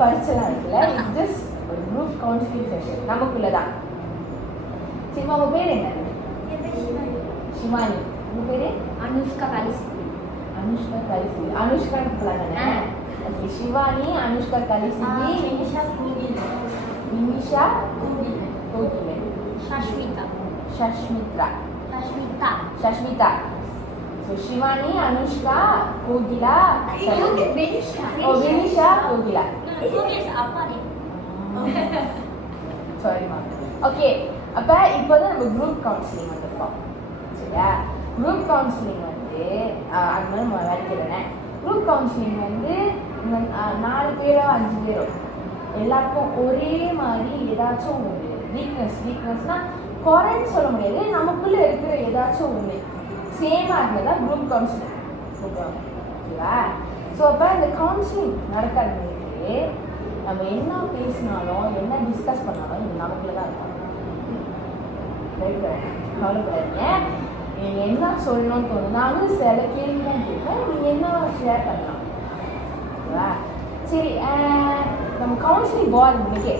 பரிச்செல்லாம் இருக்குல்ல, it's just ஒரு group counselling session நமக்குள்ளதான். சரிம்மா, உங்க பேர் என்ன? ஷிவானி. உங்க பேரு? அனுஷ்கா கலிசி. அனுஷ்கா கலிசி. அனுஷ்கா தானே? ஓகே. ஷிவானி, அனுஷ்கா கலிசி, நிமிஷா கோகில். நிமிஷா கோகில். சஷ்மிதா. சஷ்மித்ரா. சஷ்மிதா. சஷ்மிதா. ஸோ ஷிவானி, அனுஷ்கா, கோகிலா, வினிஷா, கோகிலா. அப்பா சாரிம்மா. ஓகே, அப்போ இப்போ வந்து நம்ம குரூப் கவுன்சிலிங் வந்திருக்கோம். சரியா? குரூப் கவுன்சிலிங் வந்து அது மாதிரி நம்ம வேலைக்கிறேன். குரூப் கவுன்சிலிங் வந்து 4 பேரோ 5 பேரோ எல்லாருக்கும் ஒரே மாதிரி ஏதாச்சும் ஒரு வீக்னஸ்னால் குறைன்னு சொல்ல முடியாது, நமக்குள்ளே இருக்கிற ஏதாச்சும் ஒன்று சேமாக இருந்ததா குரூப் கவுன்சிலிங் சொல்லுவாங்க. ஓகேவா? ஸோ அப்போ இந்த கவுன்சிலிங் நடக்கிறதுக்கு நம்ம என்ன பேசினாலும் என்ன டிஸ்கஸ் பண்ணாலும் இது நமக்குள்ள தான் இருக்கும். கவலைப்படாதீங்க. நீங்கள் என்ன சொல்லணும்னு தோணும், நானும் சில கேள்வி தான் கேட்பேன், நீங்கள் என்ன ஷேர் பண்ணலாம். ஓகேவா? சரி, நம்ம கவுன்சிலிங் போர்டு இன்னைக்கு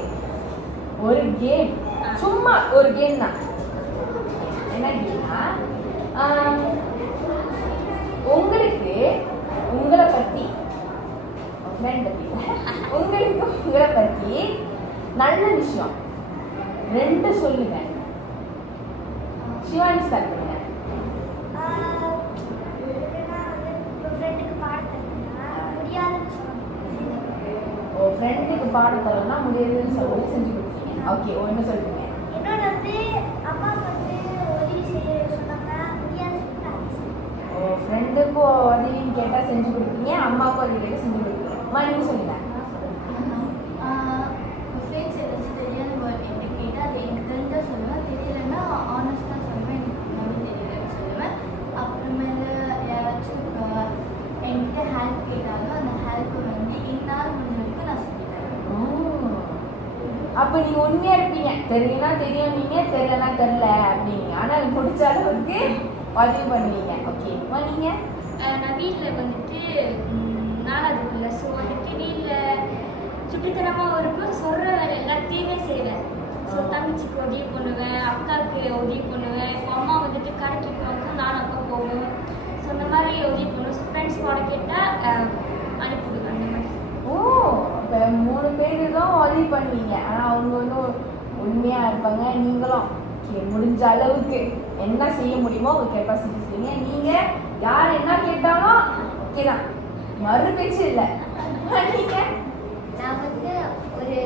ஒரு கேம், சும்மா ஒரு கேம் தான். என்ன கேம்னா, உங்களுக்கு உங்களை பற்றி உங்களுக்கு உங்களை பற்றி நல்ல விஷயம் 2 சொல்லுங்க. சிவானி ஸ்டார்ட் பண்ணுங்க. ஃப்ரெண்டுக்கு பாடம் தரணும்னா முடியாதுன்னு சொல்லி செஞ்சு கொடுத்தீங்க. ஓகே, ஒன்று சொல்லுங்க. என்னோட வந்து அம்மா வந்து உதவி செய்ய சொன்னாங்க, முடியாது. ஃப்ரெண்டுக்கு உதவின்னு கேட்டால் செஞ்சு கொடுப்பீங்க, அம்மாவுக்கு உதவி கேட்டால் செஞ்சு கொடுப்பீங்க. நீங்க சொல்லுங்க. ஃப்ரெண்ட்ஸ் ஏதாச்சும் தெரியாது என்ன கேட்டால் அது எனக்கு தெரிஞ்சால் சொல்லுவேன், தெரியலன்னா ஆனஸ்டாக சொல்லுவேன், எனக்கு முன்னாடி தெரியலன்னு சொல்லுவேன். அப்புறமேல யாராச்சும் என்கிட்ட ஹெல்ப் கேட்டாலும் அந்த ஹெல்ப்பை வந்து என்னால் முடிஞ்ச வரைக்கும் நான் சொல்லித்தரேன். அப்போ நீங்கள் உண்மையாக இருப்பீங்க. தெரியும்னா தெரியும், நீங்கள் தெரியலன்னா தெரில அப்படிங்க. ஆனால் அது பிடிச்ச அளவுக்கு உதவி பண்ணுவீங்க. ஓகேவா? நீங்கள்? நான் வீட்டில் வந்துட்டு நாளாக இல்லை, ஸோ வந்துட்டு வீட்டில் சுட்டித்தனமாக இருக்கும், சொல்கிற வேலை எல்லாத்தையுமே செய்வேன். ஸோ தங்கச்சிக்கு உதவி பண்ணுவேன், அக்காவுக்கு உதவி பண்ணுவேன். இப்போ அம்மா வந்துட்டு கடைக்கு போகும், நானும் அக்கா போவோம். ஸோ இந்த மாதிரி உதவி பண்ணுவேன். ஃப்ரெண்ட்ஸ் கூட கேட்டால் அனுப்பிவிடுவேன். அந்த மாதிரி. ஓ, இப்போ 3 பேர் தான் உதவி பண்ணுவீங்க. ஆனால் அவங்க வந்து உண்மையாக இருப்பாங்க. நீங்களும் முடிஞ்ச அளவுக்கு என்ன செய்ய முடியுமோ உங்கள் கெப்பாசிட்டி செய்யுங்க. நீங்கள் யார் என்ன கேட்டாலும் ஓகே தான், மறு பேச்சு இல்லை. நீங்கள்? நான் வந்து ஒரு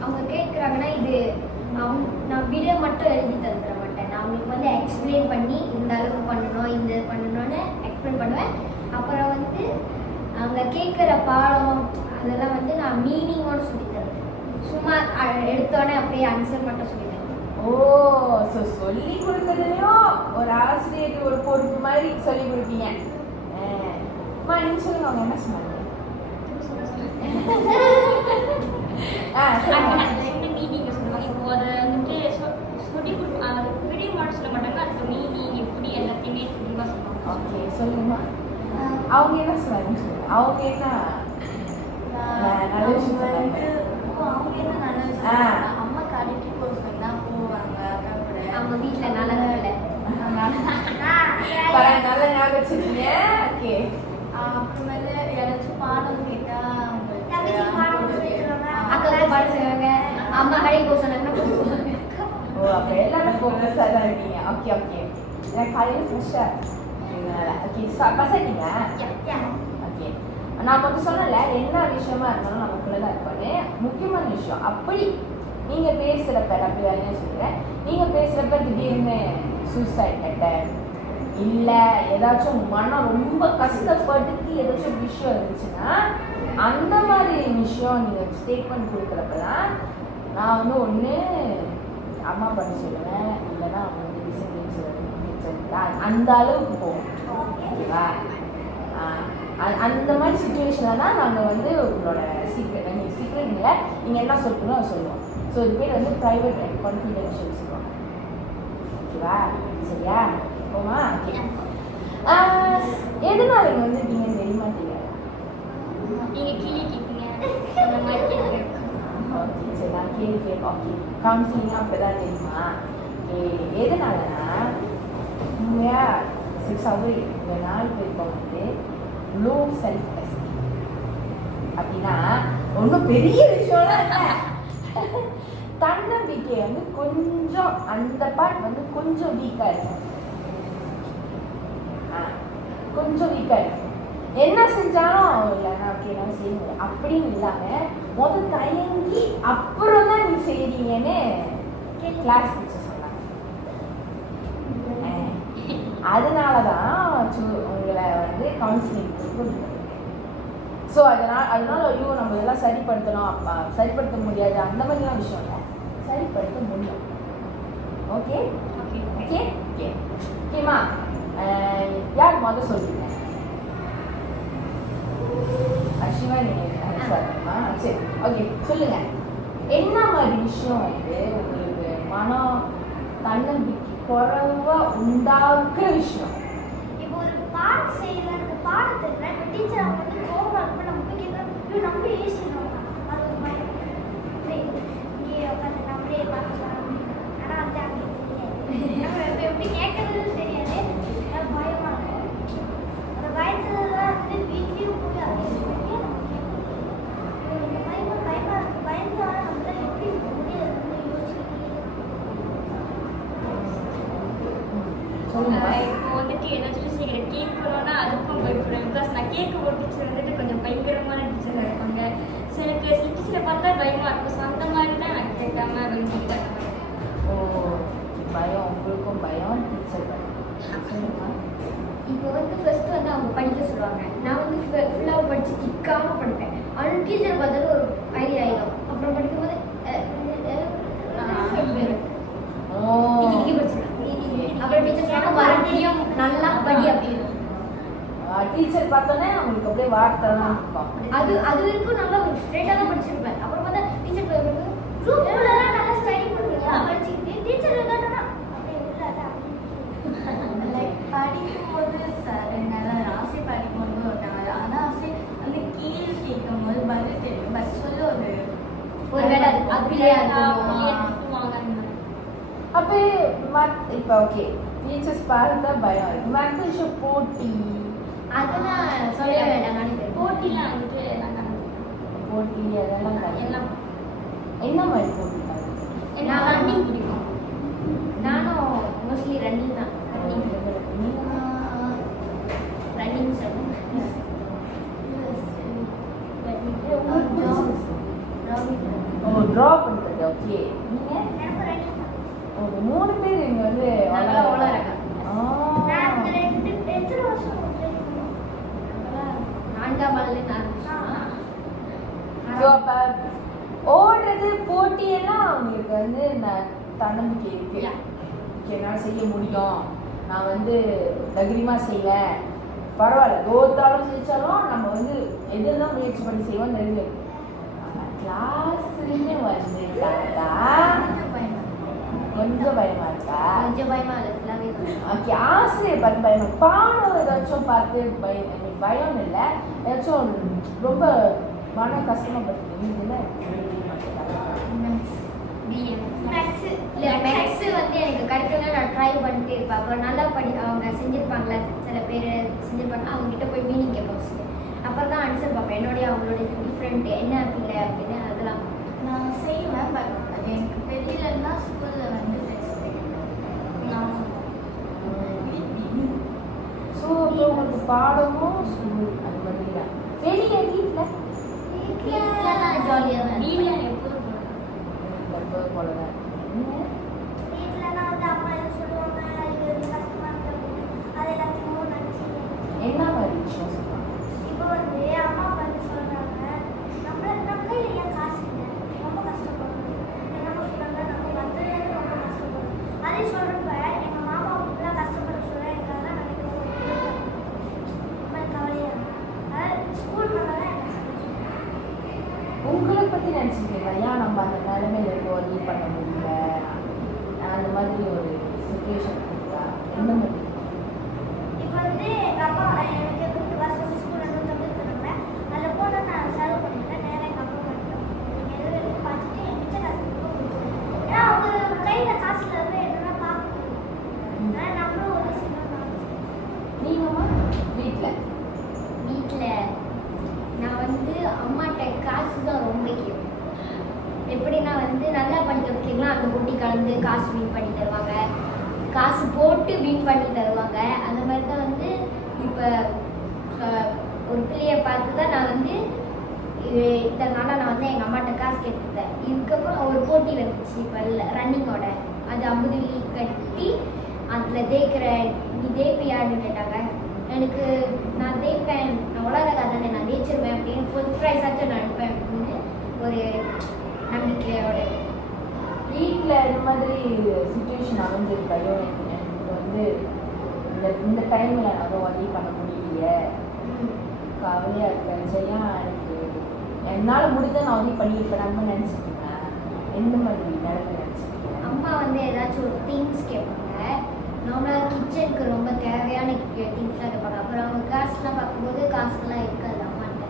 அவங்க கேட்குறாங்கன்னா இது நான் வீடியோ மட்டும் எழுதி தந்துட மாட்டேன். நான் அவங்களுக்கு வந்து எக்ஸ்பிளைன் பண்ணி இந்த அளவுக்கு பண்ணணும், இந்த பண்ணணும்னு எக்ஸ்பிளைன் பண்ணுவேன். அப்புறம் வந்து அவங்க கேட்குற பாடம் அதெல்லாம் வந்து நான் மீனிங்கோடு சொல்லித்தருவேன். சும்மா எடுத்தோடனே அப்படியே ஆன்சர் மட்டும் சொல்லித்தருவேன். ஓ, ஸோ சொல்லி கொடுத்ததுலையும் ஒரு ஆசிரியர் ஒரு பொறுப்பு மாதிரி சொல்லி கொடுப்பீங்க. நீங்கள் சொல்லுங்க, அவங்க என்ன சொன்னாங்க? என்ன மீனிங் சொல்லுவாங்க. இப்போ அதை வந்துட்டு சொல்லி வீடியோ மாட சொல்ல மாட்டாங்க, அதுக்கு மீனிங் எப்படி எல்லாத்தையுமே தெளிவாக சொல்லுவாங்க. ஓகே, சொல்லுங்கம்மா. அவங்க என்ன சொன்னாங்க? சொல்லுங்க. அவங்க என்ன நல்ல விஷயம் சொன்னாங்க? அவங்க என்ன நல்ல விஷயம், அம்மா கடைக்கு போக சொன்னா போவாங்க அக்கா கூட. அவங்க வீட்டில் நல்ல இல்லை நல்ல ஞாபகம் வச்சுருக்கீங்க. ஓகே. அப்புறமேல யாராச்சும் பாடம் கேட்டால் அக்கா பாடம் செய்வாங்க, அம்மா கடைக்கு போக சொன்னாங்கன்னா போவாங்க. ஓ, அப்போ எல்லாரும் ஃபோக்கஸாக தான் இருக்கீங்க. Okay okay. எனக்கு காலையில் ஃப்ரெஷ்ஷாக ஓகே பசங்க. ஓகே, நான் மட்டும் சொன்னல என்ன விஷயமா இருந்தாலும் நமக்குள்ளே தான் இருப்பாரு. முக்கியமான விஷயம், அப்படி நீங்கள் பேசுகிறப்ப அப்படி வேலையே சொல்கிறேன், நீங்கள் பேசுகிறப்ப திடீர்னு சூசைட் அட்டன் இல்லை ஏதாச்சும் மனம் ரொம்ப கஷ்டப்படுத்தி ஏதாச்சும் விஷயம் இருந்துச்சுன்னா அந்த மாதிரி விஷயம் நீங்கள் ஸ்டேட்மெண்ட் கொடுக்குறப்ப தான் நான் வந்து ஒன்று அம்மா பண்ண சொல்லுவேன், இல்லைன்னா அவங்க வந்து டிசிப்ளின்ஸ் அந்த அளவுக்கு போகும். ஓகேவா? அந்த மாதிரி சுச்சுவேஷனில் தான் நாங்கள் வந்து உங்களோட சீக்ரெட் இல்லை நீங்கள் என்ன சொல்கிறீங்களோ அதை சொல்லுவோம். ஸோ இது பேர் வந்து ப்ரைவேட் அண்ட் கான்ஃபிடென்ஷியல் சொல்லுவோம். ஓகேவா? சரியா? போமா? ஓகே. எதனால இங்கே வந்து நீங்கள் தெரியுமா தெரியாது? நீங்கள் கிளி கேட்பீங்க, அந்த மாதிரி கேட்குறேன். ஓகே சரி நான் கேள்வி ஓகே கவுன்சிலிங் அப்படிதான் தெரியுமா எதனாலனா உண்மையாக 6 ஹவர் இந்த 4 பேருக்கு வந்து லோ செல்ஃப் எஸ்டீம் அப்படின்னா ஒன்றும் பெரிய விஷயம்லாம் இல்லை தன்னம்பிக்கை வந்து கொஞ்சம் அந்த பார்ட் வந்து கொஞ்சம் வீக்காக இருக்கும் கொஞ்சம் வீக்காக இருக்கும் என்ன செஞ்சாலும் இல்லைன்னா ஓகே நான் செய்யணும் அப்படின்னு இல்லாமல் முதல் தயங்கி அப்புறம் தான் நீ செய்கிறீங்கன்னு கிளாஸ் டீச்சர் சொன்னாங்க அதனால தான் உங்களை வந்து கவுன்சிலிங் ஸோ அதனால ஐயோ நம்ம இதெல்லாம் சரிப்படுத்தணும் சரிப்படுத்த முடியாது அந்த மாதிரிலாம் விஷயம் இல்லை சரிப்படுத்த முடியும் ஓகே ஓகே ஓகே ஓகே ஓகேம்மா யார் முதல் சொல்லுங்க அஸ்விமா நீங்கள் சொல்லுங்கம்மா சரி ஓகே சொல்லுங்க என்ன மாதிரி விஷயம் வந்து உங்களுக்கு மனம் தன்னம்பிக்கை குறைவா உண்டாக்குற விஷயம் இப்போ ஒரு பாடம் செய்யல அந்த பாடத்தை டீச்சர் அவங்க வந்து கோவமா இருக்கும் நம்ம போய் கேட்கறோம் நம்ம ஈஸியாக அது ஒரு பயம் இங்கே உட்காந்து நம்மளே பார்க்கலாம் ஆனால் வந்து அங்கே தெரியாது நம்ம எப்படி கேட்கறதுன்னு தெரியாது பயமா இருக்கும் அந்த பயத்துல வந்து வீட்லேயும் போய் அதே சொல்லி நம்ம கேட்கணும் இந்த பயமா இருக்கு பயந்தால நம்மளால எப்படி முடியாதுன்னு இப்போ வந்துட்டு ஏதாச்சும் சீக்கிரம் கேட்கணும்னா அதுக்கும் பயப்படுவேன் பிகாஸ் நான் கேட்க ஒரு டீச்சர் வந்துட்டு கொஞ்சம் பயங்கரமான டீச்சராக இருப்பாங்க சில டீச்சரை பார்த்தா பயமாக இருக்கும் ஸோ அந்த மாதிரி தான் நான் கேட்காம வந்துட்டு ஓ பயம் உங்களுக்கும் பயம் டீச்சர் சொல்லுமா இப்போ வந்து ஃபர்ஸ்ட் வந்து அவங்க படிக்க சொல்லுவாங்க நான் வந்து ஃபுல்லாக படிச்சு கிக்காம படிப்பேன் ஆனால் டீச்சர் பார்த்தாலும் ஒரு ஐடியா ஆகிடும் அப்புறம் படிக்கும்போது அப்புறம் டீச்சர் சொன்னா மறுபடியும் நல்லா படி அப்படின்னு டீச்சர் பார்த்தோன்னே அவங்களுக்கு அப்படியே வார்த்தைலாம் இருக்கும் அது வரைக்கும் நல்லா ஒரு ஸ்ட்ரெயிட்டாக தான் படிச்சிருப்பேன் அப்புறம் பார்த்தா டீச்சர் ரூம்லாம் நல்லா ஸ்டடி பண்ணுவீங்களா படிச்சுக்கிட்டு டீச்சர் விளையாட்டா அப்படியே விளையாட்டா லைக் படிக்கும்போது நல்லா ஆசை படிக்கும்போது ஆனால் ஆசை அந்த கேள்வி கேட்கும்போது பதில் தெரியும் பட் சொல்ல ஒரு வேலை அப்படியே அப்போ இப்போ ஓகே டீச்சர்ஸ் பார்த்தா பயம் இருக்கு மற்ற விஷயம் போட்டி அதெல்லாம் சொல்ல வேண்டாம் நினைக்கிறேன் போட்டிலாம் வந்துட்டு போட்டி அதெல்லாம் எல்லாம் என்ன மாதிரி போட்டி நான் ரன்னிங் பிடிக்கும் நானும் மோஸ்ட்லி ரன்னிங் தான் ரன்னிங் ட்ரா பண்ணுறது ஓகே நீங்கள் ஒரு 3 பேர் இங்கே வந்து நல்லா வளர்றாங்க ஸோ அப்போ ஓடுறது போட்டியெல்லாம் அவங்களுக்கு வந்து தன்னம்பிக்கை இருக்கு என்னால் செய்ய முடியும் நான் வந்து தைரியமாக செய்வேன் பரவாயில்ல தோத்தாலும் ஜெயிச்சாலும் நம்ம வந்து எதெல்லாம் முயற்சி பண்ணி செய்வோம் தெரிஞ்சு ஆனால் கிளாஸ்ன்னு வந்துட்டாக்கா கொஞ்சம் பயமா இருக்கா கொஞ்சம் பயமா இல்லை ஓகே ஆசிரியர் பார்த்து பயமா பாடம் ஏதாச்சும் பார்த்து பயம் இல்லை ஏதாச்சும் ரொம்ப மன கஷ்டமாப்படுத்துறீங்க மேக்ஸ் வந்து எனக்கு கிடைக்கல நான் ட்ரை பண்ணிட்டே இருப்பேன் அப்புறம் நல்லா அவங்க செஞ்சிருப்பாங்களே சில பேர் செஞ்சிருப்பாங்க அவங்க கிட்ட போய் மீனிங் கேட்போம் அப்புறம் தான் ஆன்சர் பார்ப்பேன் என்னுடைய அவங்களுடைய டிஃப்ரெண்ட் என்ன இல்லை அப்படின்னு அதெல்லாம் நான் செய்வேன் பட் அது எனக்கு தெரியலன்னா ஸ்கூலில் வந்து ஸோ உங்களுக்கு பாடமும் ஸ்கூல் அது மாதிரி தான் வெளியே வீட்டில் நான் ஜாலியாக தான் வீட்டில் எப்போதும் போல தான் என்ன மாதிரி விஷயம் சொல்லுவாங்க இப்போ வந்து அம்மா வந்து சொல்றாங்க நம்ம கையில ஏன் காசு இல்லை ரொம்ப கஷ்டப்படுறோம் என்ன சொல்றாங்க நம்ம வந்து ரொம்ப கஷ்டப்படுறோம் அதே சொல்றப்ப எங்க மாமா அப்படிலாம் கஷ்டப்பட சொல்ல எங்களால நினைக்கிறோம் ரொம்ப கவலையா அதாவது ஸ்கூல் பண்ணதான் உங்களை பற்றி நினச்சிருக்கீங்களா ஏன் நம்ம அந்த நிலைமையில இருக்கோம் லீவ் பண்ண முடியல அந்த மாதிரி ஒரு சுச்சுவேஷன் இருக்கா என்ன மாதிரி இப்போ வந்து எங்க அப்பா எனக்கு 2 வருஷம் ஸ்கூல்ல வந்து தந்துருக்காங்க அதில் போனால் நான் செலவு பண்ணிட்டேன் நேரம் காசு வின் பண்ணி தருவாங்க, காசு போட்டு வின் பண்ணி தருவாங்க. அந்த மாதிரி தான் வந்து இப்போ ஒரு பிள்ளையை பார்த்து தான் நான் வந்து இத்தனை நாளாக நான் வந்து எங்கள் அம்மாட்ட காசு கேட்டுருந்தேன். இதுக்கப்புறம் ஒரு போட்டி வந்துச்சு இப்போ ரன்னிங்கோட, அது 50 வெள்ளி கட்டி அதில் தேய்க்கிற நீ தேய்ப்பியான்னு கேட்டாங்க. எனக்கு நான் தேய்ப்பேன், நான் உலக தானே நான் தேய்ச்சிருவேன் அப்படின்னு ஃபுல் ப்ரைஸ் ஆச்சும் நான் எடுப்பேன் அப்படின்னு ஒரு நம்பிக்கையோட. வீட்டில் இந்த மாதிரி சுச்சுவேஷன் அமைஞ்சிருக்காயோ, எனக்கு வந்து இந்த டைமில் நான் உதவி பண்ண முடியலையே, கவலையாக இருக்கேன், சரியா எனக்கு என்னால் முடிஞ்ச நான் உதவி பண்ணியிருப்பேன் நம்ம நினச்சிருக்கேன். எந்த மாதிரி நடந்து நினச்சிருக்கேன்? அம்மா வந்து ஏதாச்சும் ஒரு திங்ஸ் கேட்பாங்க, நார்மலாக கிச்சனுக்கு ரொம்ப தேவையான திங்ஸ்லாம் கேட்பாங்க. அப்புறம் அவங்க காசுலாம் பார்க்கும்போது காசுலாம் இருக்காது அம்மாட்ட.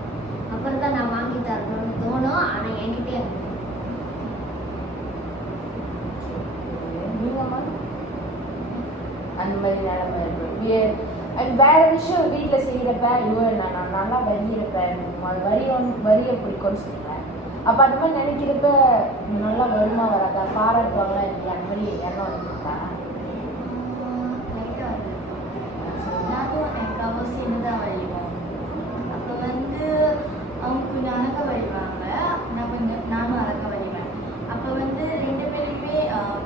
அப்புறம் தான் நான் வாங்கி தரணும்னு தோணும், ஆனால் என்கிட்டே அந்த மாதிரி நிலைமை இருக்கு. வேற விஷயம் வீட்டில் செய்கிறப்ப நான் நல்லா வரியிருப்பேன், வரியை பிடிக்கும்னு சொல்லுவேன். அப்போ அந்த மாதிரி நினைக்கிறப்ப நல்லா வருமா வராதா, பாராட்டுவாங்களா இல்லையா, அந்த மாதிரி எண்ணம் வந்துருக்கேன். நானும் எனக்கு அவசியம் தான் வழிவோம். அப்போ வந்து அவங்க கொஞ்சம் அழகாக வழிவாங்க, நானும் அழகாக வழிவேன். அப்போ வந்து 2 பேருமே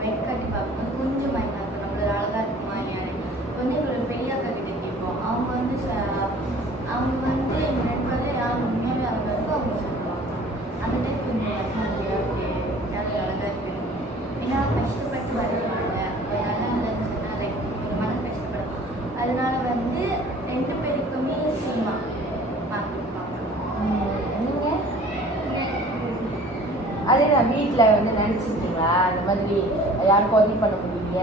வெட் கட்டி பார்க்கும்போது கொஞ்சம் பயமாக இருக்கும், நம்மளோட அழகாக இருக்குமா யாரு. கொஞ்சம் ஒரு பெரிய கிட்ட கேட்போம், அவங்க வந்து எங்கள் 2 பேரும் யார் உண்மையாகவே அழகாக இருக்கோ அவங்க சொல்லுவாங்க. அந்த டைம் கொஞ்சம் யார் அழகாக இருக்கு, ஏன்னா கஷ்டப்பட்டு வரைவாங்க. அப்போ நல்லா இருந்ததுன்னு சொன்னால் லைக் கொஞ்சம் மனம் கஷ்டப்படும். அதனால வந்து 2 பேருக்குமே சினிமா பார்ப்பாங்க. நீங்கள் அதே நான் வீட்டில் வந்து நினச்சிருக்கீங்களா அந்த மாதிரி யாருக்கும் உதவி பண்ண முடியல,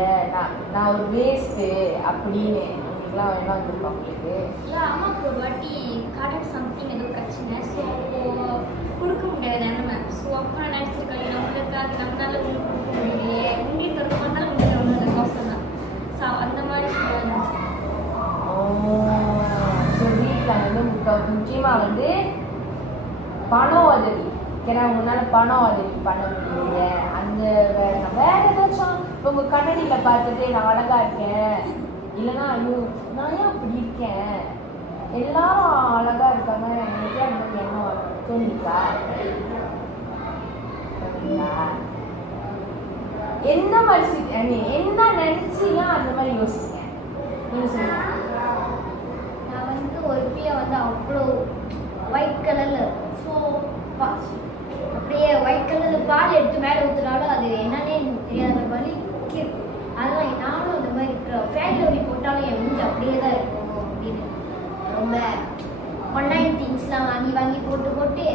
நான் ஒரு வேஸ்ட்டு அப்படின்னு உங்களுக்குலாம் வேணா வந்துருக்கோம் உங்களுக்கு? அம்மாவுக்கு ஒரு வாட்டி கார்டன் சம்திங் ஏதோ கிடச்சிங்க, ஸோ கொடுக்க முடியாது நினைமை. ஸோ அப்போ நான் நினச்சிருக்கேன், நம்மளுக்கு அது நம்மளால ஒன்று கொடுக்க முடியலையே, உங்களுக்கு ஒரு பண்ணாலும் உங்களுக்கு ஒன்று கோசம் தான். ஸோ அந்த மாதிரி ஸோ வீட்டில் வந்து முக்கியமாக வந்து பண உதவி, ஏன்னா உங்களால் பண உதவி பண்ண முடியல. அந்த வேற ஏதாச்சும் உங்கள் கண்ணடியில் பார்த்துட்டு நான் அழகாக இருக்கேன், இல்லைன்னா ஐயோ நான் ஏன் அப்படி இருக்கேன், எல்லாரும் அழகாக இருக்காங்க, எனக்கே அந்த மாதிரி எண்ணம் தோணிக்கா? என்ன மாதிரி என்ன நினச்சியா அந்த மாதிரி யோசிங்க, நீங்கள் சொல்லுங்க. நான் வந்து ஒரு பிள்ளை வந்து அவ்வளோ ஒயிட் கலரில் இருக்கும். ஸோ அப்படியே ஒயிட் கலரில் பால் எடுத்து மேலே ஊற்றுனாலும் அது என்னன்னே தெரியாத மாதிரி இருக்கும். அதெல்லாம் நானும் இந்த மாதிரி இருக்கிற ஃபேன் லவ்லி போட்டாலும் என் மூஞ்சி அப்படியே தான் இருக்கும் அப்படின்னு ரொம்ப ஒன்லைன் திங்ஸ்லாம் வாங்கி போட்டு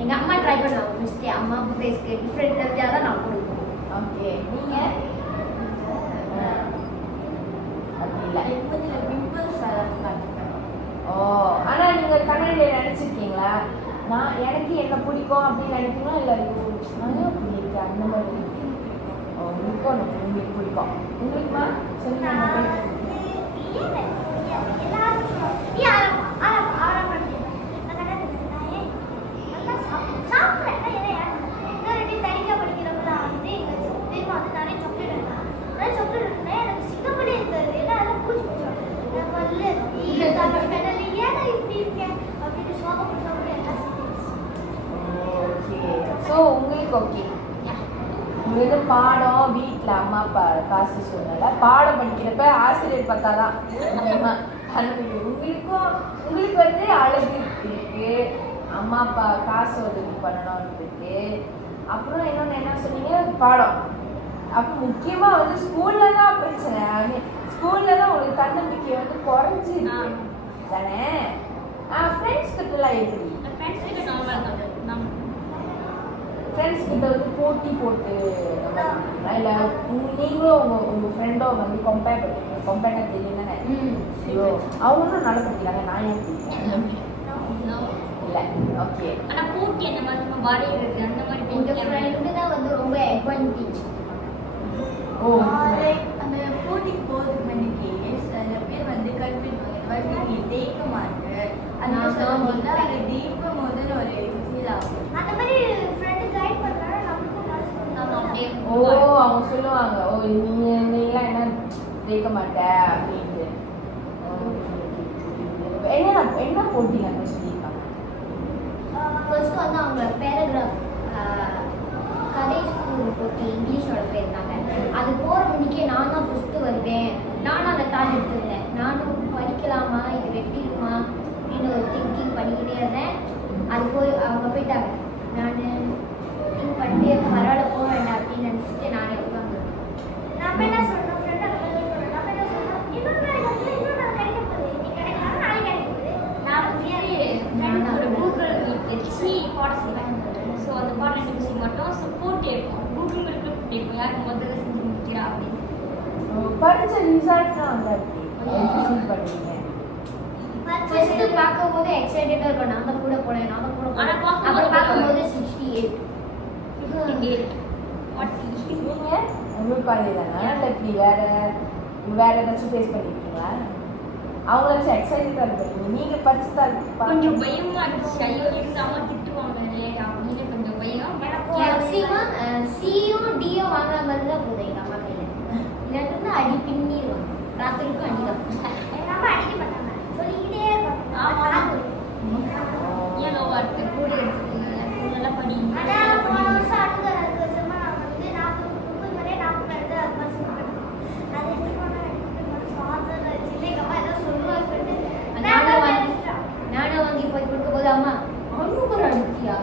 எங்கள் அம்மா ட்ரை பண்ணுவாங்க. ஃபஸ்ட்டு அம்மா ஃபேஸ்க்கு டிஃப்ரெண்ட் தெரிஞ்சால் தான் நான் கொடுப்பேன். ஓகே, நீங்கள் அப்படி இல்லை. பிம்பிள்ஸ் பார்த்துப்பேன். ஓ, ஆனால் நீங்கள் கண்ணாடியில் நினச்சிருக்கீங்களா நான் எனக்கு என்ன பிடிக்கும் அப்படின்னு நினைக்கிறீங்களா, இல்லை நானே அப்படி இருக்கேன் அந்த மாதிரி? ஓ, உங்களுக்கும் உங்களுக்கு பிடிக்கும். உங்களுக்குமா சொல்லுங்க. ஸோ உங்களுக்கு ஓகே, உங்களுக்கு பாடம் வீட்டில் அம்மா அப்பா காசு சொன்னல பாடம் படிக்கிறப்ப ஆசிரியர் பார்த்தா தான் உங்களுக்கு வந்து அழகு இருக்கு, அம்மா அப்பா காசு உதவி பண்ணணும்னு இருக்கு. அப்புறம் இன்னொன்று என்ன சொன்னீங்க, பாடம். அப்போ முக்கியமாக வந்து ஸ்கூலில் தான் பிரச்சனை, ஸ்கூலில் தான் உங்களுக்கு தன்னம்பிக்கை வந்து குறைஞ்சிருக்கு தானே? ஃப்ரெண்ட்ஸ் கிட்டலாம் எப்படி? ஃப்ரெண்ட்ஸ் கிட்ட வந்து போட்டி போட்டு இல்லை நீங்களும் உங்கள் ஃப்ரெண்டோ வந்து கம்பேர் பண்ணுறீங்க, கம்பேர் தெரியும் தானே? ஐயோ அவங்களும் நல்லா படிக்கிறாங்க, நான் ஏன் இல்லை? ஓகே, ஆனால் போட்டி அந்த மாதிரி வரையிறது அந்த மாதிரி எங்கள் ஃப்ரெண்டு தான் வந்து ரொம்ப அட்வான்டேஜ். ஓ, அந்த போட்டிக்கு போகிறதுக்கு முன்னாடி சில பேர் வந்து கற்பிப்பாங்க, இந்த மாதிரி நீ தேய்க்க மாட்டேன் அந்த சொல்லும்போது அதை தேய்க்கும் போது ஒரு ஃபீல் ஆகும். அந்த மாதிரி ஃப்ரெண்டு கைட் பண்ணுறாங்க, நம்மளுக்கும் ஓ அவங்க சொல்ல ஜெயிக்க மாட்டேன் அப்படின்ட்டு. என்ன போட்டியில் அங்கே சொல்லியிருக்காங்க? ஃபர்ஸ்ட் வந்து அவங்க பேராகிராஃப் கதை ஸ்கூல் போட்டி இங்கிலீஷோட போயிருந்தாங்க. அது போகிற மணிக்கே நான் தான் ஃபஸ்ட்டு வருவேன், நானும் அந்த தாள் எடுத்துருந்தேன். நானும் படிக்கலாமா, இது வெட்டிக்குமா அப்படின்னு ஒரு திங்கிங் பண்ணிக்கிட்டே இருந்தேன். அது போய் அவங்க போயிட்டாங்க. நான் திங்க் பண்ணிட்டு பரவாயில்ல போக வேண்டாம் அப்படின்னு நினச்சிட்டு நானே உட்காந்து நம்ம என்ன சொல்கிறோம் ஃப்ரெண்டாக நம்ம என்ன சொல்கிறோம் இன்னொரு நாள் கிடைக்க போகுது, நீ கிடைக்கலாம் நாளைக்கு கிடைக்க போகுது. நான் ஒரு கூகுள் ஹெச்சி பாடம் செய்வேன். ஸோ அந்த பாடம் நிகழ்ச்சி மட்டும் சப்போர்ட் கேட்போம். கூகுள் இருக்கிற கேட்போம் யாருக்கு முதல்ல செஞ்சு முடிக்கிறா அப்படின்னு. படிச்ச ரிசல்ட்லாம் அங்கே எப்படி ஃபீல் பண்ணுவீங்க? ஃபர்ஸ்ட் பார்க்கும்போது எக்ஸைட்டடா இருக்கும். நான் தான் கூட போனேன், நான் தான் கூட ஆனா போனேன். அப்புறம் பார்க்கும்போது 68 நீங்க உங்களுக்கு அதே தானே இல்லை இப்படி வேற ஏதாச்சும் ஃபேஸ் பண்ணிருக்கீங்களா? அவங்களாச்சும் எக்ஸைட்டடாக இருப்பீங்க, நீங்கள் படிச்சுட்டா கொஞ்சம் பயமா இருந்துச்சு. ஐயோ இருந்து அம்மா திட்டுவாங்க இல்லையா அப்படின்னு கொஞ்சம் பயம். மேக்ஸிமம் சியும் டியும் வாங்குற மாதிரி தான் போதும் எங்கள் அம்மா கையில். இல்லாட்டி அடி பின்னிடுவாங்க. ராத்திரிக்கும் அடிதான். எங்கள் அம்மா அடிக்க மாட்டாங்க, சொல்லிக்கிட்டே இருப்பாங்க. ஏன் லோவா இருக்கு கூட எடுத்துக்கோங்க, நல்லா படி. நானும் வாங்கி போய் கொடுக்க போது அம்மா அனுகிற அனுப்பியா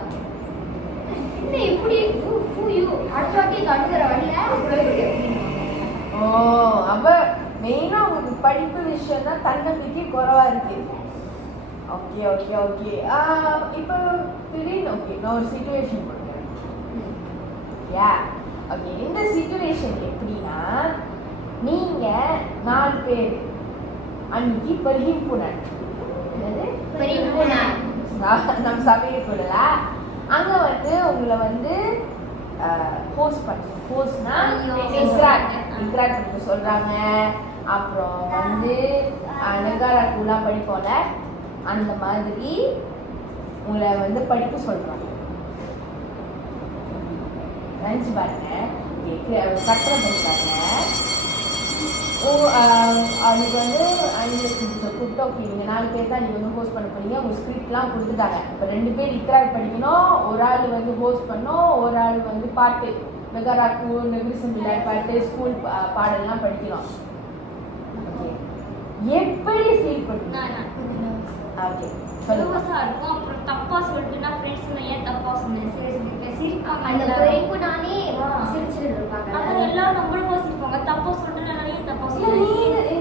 என்ன இப்படி அடுத்த வாட்டி அனுகிற வழியில. ஓ, அப்ப மெயினா உங்களுக்கு படிப்பு விஷயம் தான் தன்னம்பிக்கை குறைவா இருக்கு. Okay okay okay. இப்போ திடீர்னு ஓகே நான் ஒரு சிச்சுவேஷன் கொடுக்குறேன். யா ஓகே, இந்த சிச்சுவேஷன் எப்படின்னா நீங்க 4 பேர் அன்னைக்கு பெரியம்புணர் நம்ம சபையை கூடல அங்க வந்து உங்களை வந்து ஹோஸ்ட் பண்ண ஹோஸ்ட்னா இன்ட்ராக்ட் பண்ண சொல்றாங்க. அப்புறம் வந்து நெகாராக்குலாம் படிப்போல அந்த மாதிரி உங்களை வந்து படிக்க சொல்றாங்க. நினைச்சு பாருங்க, கட்டளை பண்ணிட்டாங்க. அதுக்கு வந்து கூப்பிட்டு ஓகே நீங்கள் 4 பேர் தான் நீங்கள் வந்து ஹோஸ்ட் பண்ண போறீங்க. உங்கள் ஸ்கிரிப்ட்லாம் கொடுத்துட்டாங்க. இப்போ 2 பேர் இக்ராக் படிக்கணும், ஒரு ஆள் வந்து ஹோஸ்ட் பண்ணணும், ஒரு ஆள் வந்து பாட்டு மெகாராக்கு நெகிரிசம்பிள்ளை பாட்டு ஸ்கூல் பாடலாம் படிக்கணும். ஓகே, எப்படி ஃபீல் பண்ணுங்க? ஓகே இருக்கும். அப்புறம் தப்பா சொல்லிட்டுனா ஃப்ரெண்ட்ஸ் ஏன் தப்பா சொன்னேன் சிரிப்பாங்க. அந்த பெரியப்பு நானே சிரிச்சுட்டு இருப்பாங்க. அதான் எல்லாரும் நம்மளும் யோசிப்பாங்க தப்பா சொல்லிட்டு நிறைய தப்பா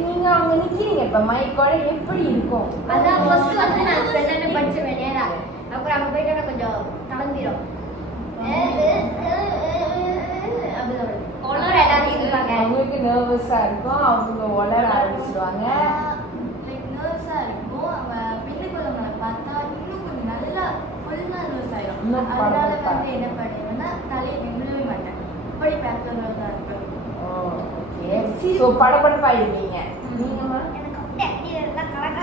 நீங்க அவங்க நிக்கிறீங்க இப்ப மைக்கோட எப்படி இருக்கும்? அதான் ஃபர்ஸ்ட் வந்து நான் பிரசன்ட் படிச்சேன் நேரா. அப்புறம் அங்க போயிட்டா கொஞ்சம் தளம்பிடும். அவங்களுக்கு நர்வஸா இருக்கும், அவங்க உளர ஆரம்பிச்சிருவாங்க. நர்வஸா இருக்கும். அவங்க பின்னுக்குள்ளவங்களை பார்த்தா இன்னும் கொஞ்சம் நல்லா ஃபுல்லா நர்வஸ் ஆயிடும். அதனால வந்து என்ன பண்ணுவேன்னா தலையை நிமிழவே மாட்டேன், அப்படி பேக்கர்ல தான் இருப்பேன். ஓகே, ஸோ படபடப்பாயிருவீங்க. நீங்கம்மா? எனக்கு அப்படியே அப்படியே இருந்தா கலக்கா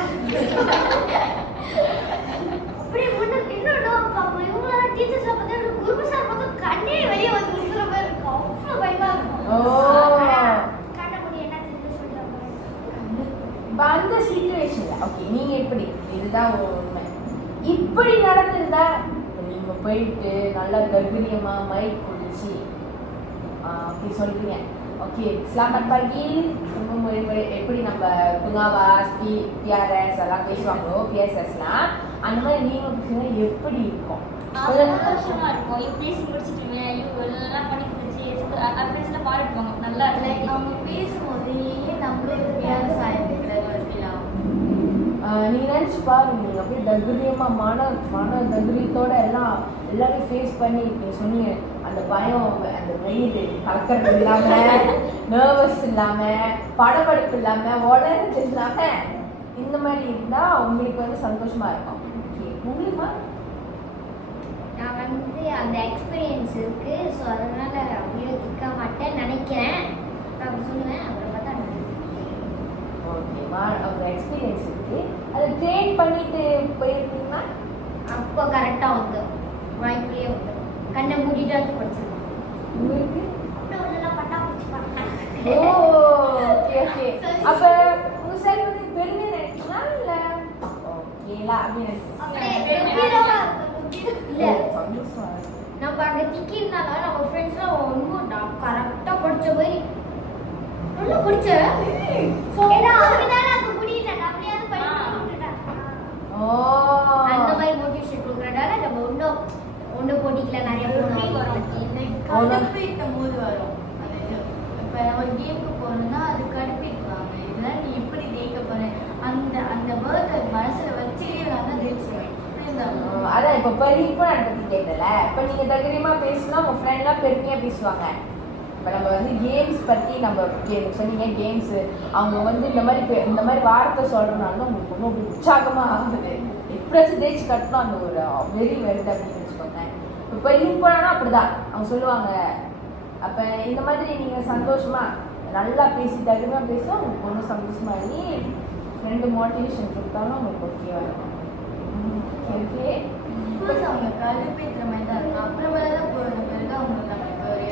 அப்படியே முன்ன இன்னொன்று பார்ப்போம். இவங்களாம் டீச்சர்ஸை பார்த்தா குருபு சார் பார்த்தா கண்ணே வெளியே வந்து நிற்கிற மாதிரி இருக்கும். அவ்வளோ பயமா இருக்கும். கண்ண முடி என்ன தெரிஞ்சு சொல்லுவாங்க. அந்த சிச்சுவேஷன்ல ஓகே நீங்க எப்படி, இதுதான் ஒரு உண்மை, இப்படி நடந்திருந்தா நீங்க போயிட்டு நல்லா கர்ப்பிணியமா மைக் குடிச்சு அப்படி சொல்றீங்க. ஓகே, ஸ்லாமத் பகி எப்படி நம்ம புங்காவாஸ் பிஆர்எஸ் எல்லாம் பேசுவாங்களோ, பிஎஸ்எஸ்லாம் அந்த மாதிரி நீங்க எப்படி இருக்கும்? சந்தோஷமா இருக்கும். பேசி முடிச்சுட்டு எல்லாம் பண்ணி ஃப்ரெண்ட்ஸ்ல பாடிட்டுவாங்க நல்லா இருக்கு. அவங்க பேசும்போதே நம்மளே விவசாயம் நீ நினைச்சு பாருங்க, நீங்க அப்படியே தைரியமா மன தைரியத்தோட எல்லாரும் ஃபேஸ் பண்ணி நீங்க சொன்னீங்க அந்த பயம், அந்த வெயில் கலக்கிறது இல்லாம, நர்வஸ் இல்லாம, படபடப்பு இல்லாம, உடனே இல்லாம இந்த மாதிரி இருந்தா உங்களுக்கு வந்து சந்தோஷமா இருக்கும். உங்களுக்கு நான் வந்து அந்த எக்ஸ்பீரியன்ஸ் இருக்கு. ஸோ அதனால அப்படியே திக்க மாட்டேன்னு நினைக்கிறேன். நான் சொல்லுவேன், அப்புறம் பார்த்தா ஓகேவா, அந்த எக்ஸ்பீரியன்ஸ் இருக்கு. அதை ட்ரெயின் பண்ணிட்டு போயிருந்தீங்கன்னா அப்போ கரெக்டாக வந்து வாய்ப்புலேயே வந்து கண்ணை மூடிட்டு படிச்சிருக்கோம். உங்களுக்கு அப்படியே ஒன்றெல்லாம் பட்டா பிடிச்சி பார்த்தேன். ஓ ஓகே ஓகே அப்ப உங்க செல்ஃப் வந்து பெருமையா நினைச்சீங்களா இல்ல ஓகேலா அப்படின்னு இல்ல நம்ம அங்க திக்கினால நம்ம ஃப்ரெண்ட்ஸ்லாம் ஒன்றும் கரெக்டா படிச்ச மாதிரி நல்லா படிச்ச ஏன்னா அவங்கனால அங்க முடியல நம்மளையாவது படிக்க ஓ அந்த மாதிரி மோட்டிவேஷன் கொடுக்கறதால நம்ம ஒண்ணு போட்டிக்கல நிறைய கடுப்பிக்கும் போது வரும் அது இப்போ ஒரு கேமுக்கு போகணும்னா அது கடுப்பிக்குவாங்க இதெல்லாம் நீ எப்படி ஜெயிக்க போற அந்த அந்த வேர்டை மனசுல வச்சு நான் ஜெயிச்சுவேன் அதான் இப்ப பெரியப்பா பத்தி கேட்டல இப்ப நீங்க தைரியமா பேசினா உங்க ஃப்ரெண்ட்லாம் பெருமையா பேசுவாங்க. இப்ப நம்ம வந்து கேம்ஸ் பத்தி நம்ம சொன்னீங்க கேம்ஸ் அவங்க வந்து இந்த மாதிரி வார்த்தை சொல்றதுனால உங்களுக்கு ஒன்றும் உற்சாகமா ஆகுது எப்படியாச்சும் தேய்ச்சி கட்டணும் அந்த ஒரு வெறி வருது அப்படின்னு வச்சுக்கோங்க. இப்போ பெரியப்பானா அப்படிதான் அவங்க சொல்லுவாங்க. அப்ப இந்த மாதிரி நீங்க சந்தோஷமா நல்லா பேசி தைரியமா பேசினா உங்களுக்கு ஒன்றும் சந்தோஷமா நீ ஃப்ரெண்டு மோட்டிவேஷன் கொடுத்தாலும் உங்களுக்கு ஓகேவா இருக்கும். ஓகே அவங்க கடுப்பேற்றுற மாதிரி தான் இருக்கும். அப்புறமேல தான் போகிற பிறகு அவங்களுக்கு நமக்கு ஒரு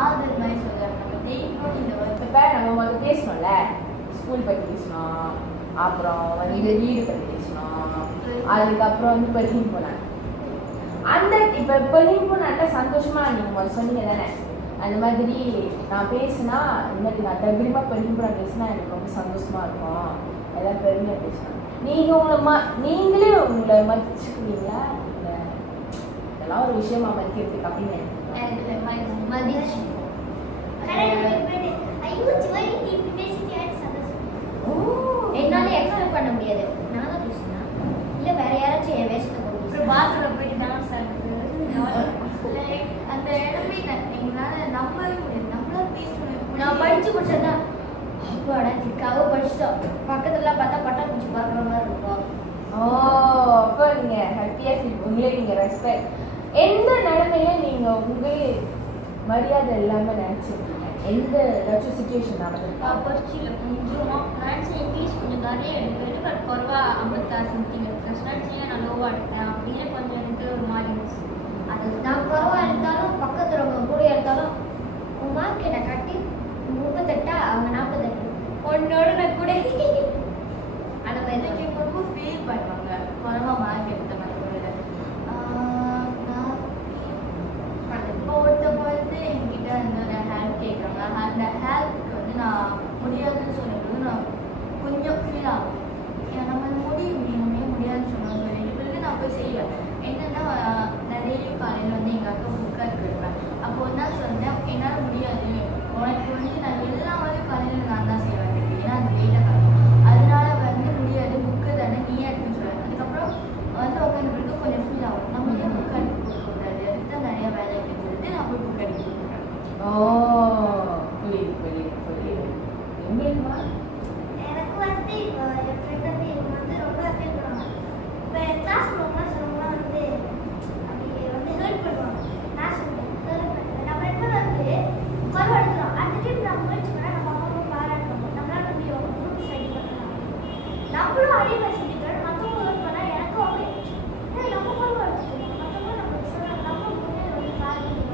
ஆதல் மாதிரி சொல்கிறாங்க நம்ம ஜெயிக்கணும் இந்த வருஷம். இப்போ நம்ம வந்து பேசணும்ல ஸ்கூல் பற்றி பேசணும், அப்புறம் வந்து வீடு பற்றி பேசணும், அதுக்கப்புறம் வந்து பெர்ஹீம் போனேன். அந்த இப்போ பெர்ஹீம் போனாட்ட சந்தோஷமா நீங்கள் முதல்ல சொன்னீங்க தானே அந்த மாதிரி நான் பேசினா இன்னைக்கு நான் தைரியமாக பெர்ஹீம் போன பேசினா எனக்கு ரொம்ப சந்தோஷமா இருக்கும் எல்லாம் பெருமையாக பேசணும். நீங்களே உங்களை மதிச்சுக்குவீங்களா இல்லை இதெல்லாம் ஒரு விஷயமா மதிக்கிறதுக்கு அப்படின்னு மதிச்சு என்னால எக்ஸ்பிளைன் பண்ண முடியாது. நான் தான் பேசினேன் இல்லை வேற யாராச்சும் என் வேஷத்தை போட்டு பாத்ரூம் போயிட்டு டான்ஸ் அந்த இடமே எங்களால் நம்பவே முடியாது. நம்மளால பேசணும். நான் படிச்சு முடிச்சதான் அப்பாடா திக்காக படிச்சுட்டோம். பக்கத்துல பார்த்தா பட்டாம்பூச்சி பார்க்குற மாதிரி இருக்கும். ஓ அப்போ நீங்கள் ஹாப்பியாக ஃபீல் உங்களே நீங்கள் ரெஸ்பெக்ட் எந்த நிலைமையில நீங்கள் உங்களே மரியாதை இல்லாமல் நினச்சிருக்கீங்க? எந்த ஏதாச்சும் சுச்சுவேஷன் நடந்திருக்கா? பரீட்சையில் கொஞ்சமாக ஃப்ரெண்ட்ஸ் இங்கிலீஷ் கொஞ்சம் நிறைய எடுக்கிறது பட் குறைவாக 56 சம்திங் எடுத்தேன். ஸ்டூடெண்ட்ஸையும் நான் லோவாக எடுத்தேன் அப்படின்னு கொஞ்சம் எனக்கு ஒரு மாதிரி இருந்துச்சு. அது நான் குறவா எடுத்தாலும் பக்கத்துல அவங்க கூட எடுத்தாலும் உன் மார்க் என்னை கட்டி 38 அவங்க 48 உன்னோட நான் கூட அந்த மாதிரி ரொம்ப ஃபீல் பண்ணுவாங்க குறைவா மார்க் எடுத்த மாதிரி நான் இப்போ ஒருத்தவங்க வந்து என்கிட்ட வந்து ஹெல்ப் கேட்குறாங்க. அந்த ஹெல்ப்புக்கு வந்து நான் முடியாதுன்னு சொல்லும்போது நான் கொஞ்சம் ஃபீல் ஆகும். நம்ம முடியுமே முடியாதுன்னு சொன்னாங்க சொல்லிட்டு பிறகு நான் போய் செய்வேன். என்னன்னா நான் டெய்லியும் காலையில் வந்து எங்கள் அக்கா புக்காக எடுப்பேன். அப்போ ஒரு நாள் சொன்னேன் என்னால் முடியாது உனக்கு வந்து நான் எல்லா வந்து காலையில் நான் தான் செய்வேன் ஏன்னா அந்த வெயிட்டாக காணும் அதனால வந்து முடியாது புக்கு தானே நீயே எடுத்துன்னு சொல்லுவேன். அதுக்கப்புறம் வந்து உட்காந்து பிறகு கொஞ்சம் ஃபீல் ஆகும். நம்ம ஏன் புக் அடிக்க கொடுக்கக்கூடாது அதுக்கு தான் நிறையா வேலை இருக்குன்னு சொல்லிட்டு நான் போய் புக் அடிக்க கொடுக்குறேன். ஓ புரியுது புரியுது புரியுது. எங்களுக்குமா எனக்கு வந்து இப்போ என் ஃப்ரெண்ட் வந்து இவங்க வந்து ரொம்ப ஹெல்ப் பண்ணுவாங்க. இப்போ என் கிளாஸ் ரூம்லாம் சொன்னோம்னா வந்து அப்படி வந்து ஹெல்ப் பண்ணுவாங்க. நான் சொல்லுவேன் நம்ம எப்போ வந்து பரவ எடுக்கிறோம் அந்த டைம் நம்ம முயற்சி பண்ணால் நம்ம அம்மாவும் பாராட்டணும் நம்மளால முடியும் குரூப் ஸ்டடி பண்ணலாம். நம்மளும் அதே மாதிரி செஞ்சுக்கிறோம் மற்றவங்க ஹெல்ப் பண்ணால் எனக்கும் அவங்க நம்ம பரவ எடுத்துக்கணும் மற்றவங்க நம்ம சொல்கிறாங்க நம்ம முன்னே வந்து பாராட்டணும்.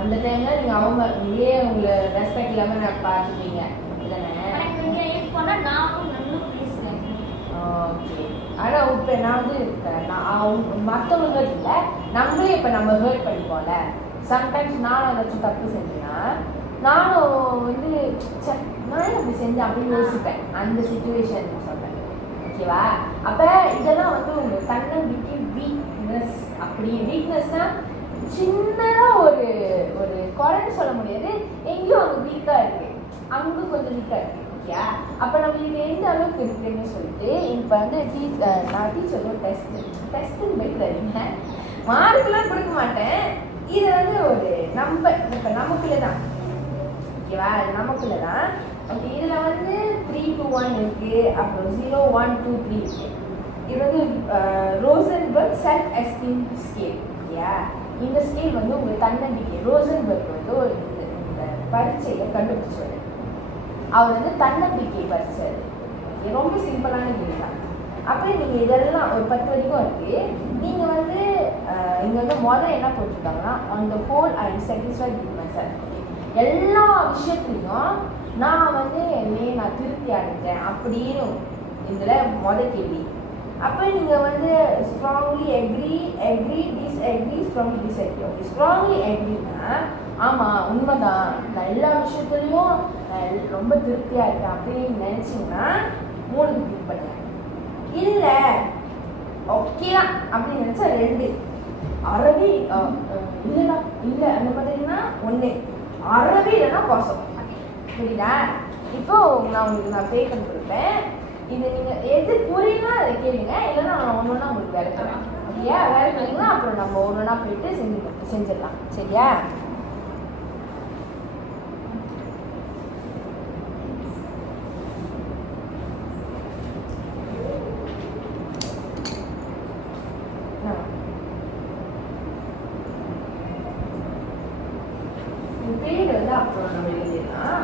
அந்த டைம்ல நீங்கள் உங்களே உங்களை ரெஸ்பெக்ட் இல்லாமல் நான் பார்த்துப்பீங்க இல்லைண்ணே? எனக்கு வந்து ஹெல்ப் பண்ணால் நானும் நல்லா பேசுவேன். ஓகே. ஆனால் இப்போ நான் வந்து மற்றவங்க இல்லை நம்மளே இப்போ நம்ம ஹேர்ட் பண்ணிப்போம்ல. சம்டைம்ஸ் நானும் ஏதாச்சும் தப்பு செஞ்சேன்னா நானும் வந்து நானும் அப்படி செஞ்சேன் அப்படின்னு யோசிப்பேன். அந்த சுச்சுவேஷன் சொல்கிறேன் ஓகேவா? அப்போ இதெல்லாம் வந்து உங்கள் தன்னம்பிக்கை வீக்னஸ். அப்படி வீக்னஸ்னால் சின்னதாக ஒரு ஒரு குறைன்னு சொல்ல முடியாது. எங்கேயும் அங்கே வீக்காக இருக்குது அங்கே கொஞ்சம் வீக்காக இருக்குது ஓகே. அப்போ நம்ம இது எந்த அளவுக்கு இருக்குன்னு சொல்லிட்டு இப்போ வந்து நான் டீச்சர் டெஸ்ட்டுன்னு வைக்கிறீங்க மார்க்கெலாம் கொடுக்க மாட்டேன். இது வந்து ஒரு இப்போ நமக்குள்ள தான் ஓகேவா? நமக்குள்ள தான் ஓகே. இதில் வந்து 3 to 1 இருக்குது, அப்புறம் 0 1 2 3 இருக்குது. இது வந்து ரோசன்பர்க் செல்ஃப் எஸ்டீம் ஸ்கேல் ஓகேயா? இந்த ஸ்கேல் வந்து உங்கள் தன்னம்பிக்கை ரோசன்பர்க் வந்து ஒரு இந்த பரீட்சையை கண்டுபிடிச்சாரு. அவர் வந்து தன்னம்பிக்கை பரிச்சாரு. ரொம்ப சிம்பிளான கேள்வி தான். அப்புறம் நீங்கள் இதெல்லாம் ஒரு 10 வரைக்கும் இருக்குது. நீங்கள் வந்து இங்கே வந்து முதல்ல என்ன போட்டிருக்காங்கன்னா on the whole I am satisfied with myself. எல்லா விஷயத்துலையும் நான் வந்து நான் திருப்தி அடைஞ்சேன் அப்படின்னு இதில் கேள்வி. அப்போ நீங்கள் வந்து strongly agree disagree strongly disagree. Okay, strongly எக்ரினா ஆமாம் உண்மைதான், நான் எல்லா விஷயத்துலையும் நான் ரொம்ப திருப்தியாக இருக்கேன் அப்படின்னு நினச்சிங்கன்னா 3 கிளிக் பண்ணுங்க. இல்லை ஓகே தான் அப்படின்னு நினச்சா 2, அறவே இல்லைடா இல்லை அந்த மாதிரினா 1, அறவே இல்லைன்னா பாசம். புரியுதா? இப்போ நான் உங்களுக்கு நான் பே பண்ணி கொடுப்பேன். இது நீங்கள் எது புரியுன்னா அதை கேளுங்க, இல்லைன்னா நான் ஒன்று உங்களுக்கு வேலை தரேன். ஓகேயா? வேலை பண்ணீங்கன்னா அப்புறம் நம்ம ஒன்றா போயிட்டு செஞ்சிடலாம். சரியா? பீரியட் வந்து அப்புறம் நம்ம எழுதிடலாம்.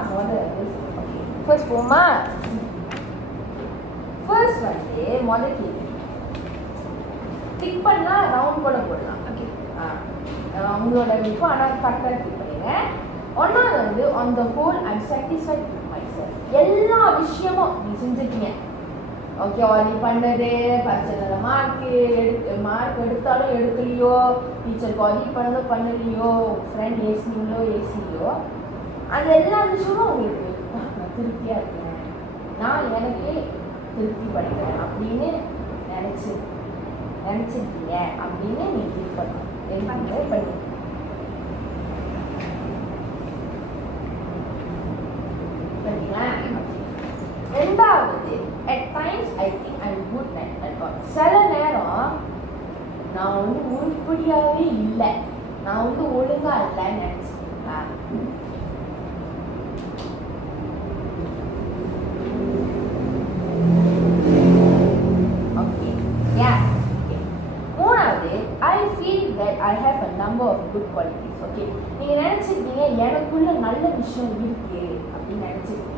ஃபர்ஸ்ட் போமா. ஃபர்ஸ்ட் வந்து கேள்வி டிக் பண்ணலாம், ரவுண்ட் கூட போடலாம். ஓகே, உங்களோட விருப்பம். ஆனால் கரெக்டாக டிக் பண்ணிடுங்க. 1வது வந்து on the whole I'm satisfied with myself. எல்லா விஷயமும் நீ செஞ்சுருக்கீங்க. ஓகே, நீ பண்ணது பரிச்சையில் மார்க் எடுத்தாலும் எடுக்கலையோ, டீச்சர் பாதி பண்ணதோ பண்ணலையோ, ஃப்ரெண்ட் ஏசிலையோ, அது எல்லா விஷயமும் உங்களுக்கு நான் திருப்தியாக இருக்கேன், நான் எனக்கு திருப்தி படிக்கிறேன் அப்படின்னு நினச்சிருக்கீங்க அப்படின்னு நீ கிளிக் பண்ணலாம். பண்ணி 2வது at times I think I'm good at God. சில நேரம் நான் வந்து உருப்படியாகவே இல்லை, நான் வந்து ஒழுங்கா இல்லைன்னு நினச்சிருக்கீங்களா? Okay, yeah. Okay. 3வது I feel that I have a number of good qualities. Okay, நீங்க நினைச்சிருக்கீங்க எனக்குள்ள நல்ல விஷயம் இருக்கு அப்படின்னு நினைச்சிருக்கீங்க.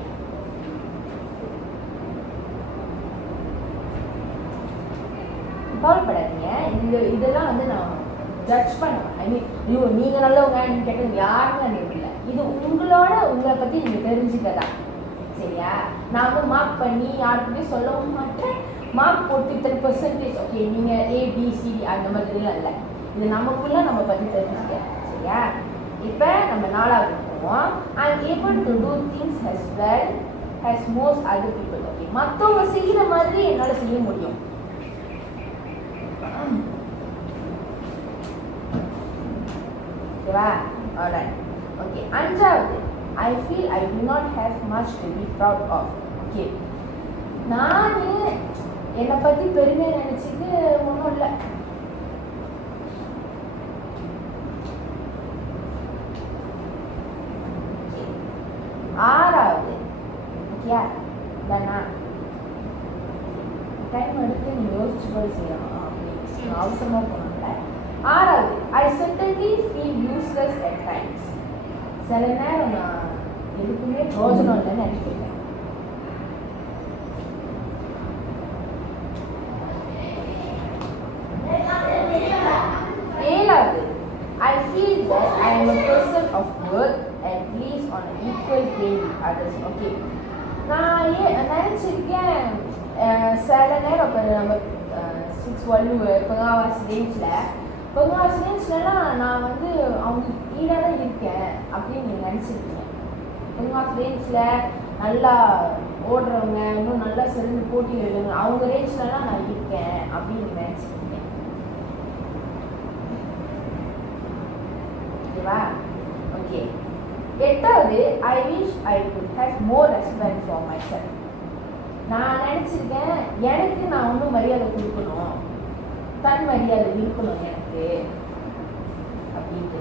கவலைப்படாதீங்க, இதெல்லாம் வந்து நான் ஜட்ஜ் பண்ணுவேன். ஐ மீன் நீங்க நல்லவங்க கேட்டது யாருன்னு எனக்கு இல்லை. இது உங்களை பத்தி நீங்க தெரிஞ்சுக்கதா. சரியா? நான் வந்து மார்க் பண்ணி யாருக்குமே சொல்லவும் மாட்டேன். மார்க் போட்டு 10%. ஓகே, நீங்க ABCD அந்த மாதிரிலாம் இல்லை. இது நமக்குள்ள நம்ம பத்தி தெரிஞ்சுக்க. சரியா? இப்போ நம்ம 4வது போவோம். I am able to do things as well as most other people. Okay, மற்றவங்க செய்கிற மாதிரி என்னால் செய்ய முடியும். ஓகேவா? ஆல்ரைட். ஓகே, 5வது I feel I do not have much to be proud of. Okay, நான் என்னை பற்றி பெருமையை நினச்சிட்டு ஒன்றும் இல்லை. ஆறாவது ஓகே தானா? டைம் எடுத்து நீங்கள் யோசிச்சு போய் செய்யணும். அவசரமாக போனாங்க. 6வது I certainly feel useless at times. சில நேரம் நான் எதுக்குமே பிரோஜனம் இல்லைன்னு நினைக்கிறேன். 7வது I feel that I am a person of worth at least on an equal pay with others. Okay, நான் நினச்சிருக்கேன் சில நேரம் இப்போ நம்ம 6 வள்ளுவர் பங்காவாசி ரேஞ்சில் நான் வந்து அவங்க ஈடாக தான் இருக்கேன் அப்படின்னு நீங்கள் நினச்சிருக்கீங்க. பங்காவாசி ரேஞ்சில் நல்லா ஓடுறவங்க, இன்னும் நல்லா சிறந்து போட்டி எழுதுங்க, அவங்க ரேஞ்சிலலாம் நான் இருக்கேன் அப்படின்னு நீங்கள் நினச்சிருக்கீங்க. ஓகேவா? ஓகே, 8வது I wish I could have more respect for myself. நான் நினச்சிருக்கேன் எனக்கு நான் ஒன்றும் மரியாதை கொடுக்கணும், தன் மரியாதை இருக்கணும் எனக்கு அப்படின்ட்டு.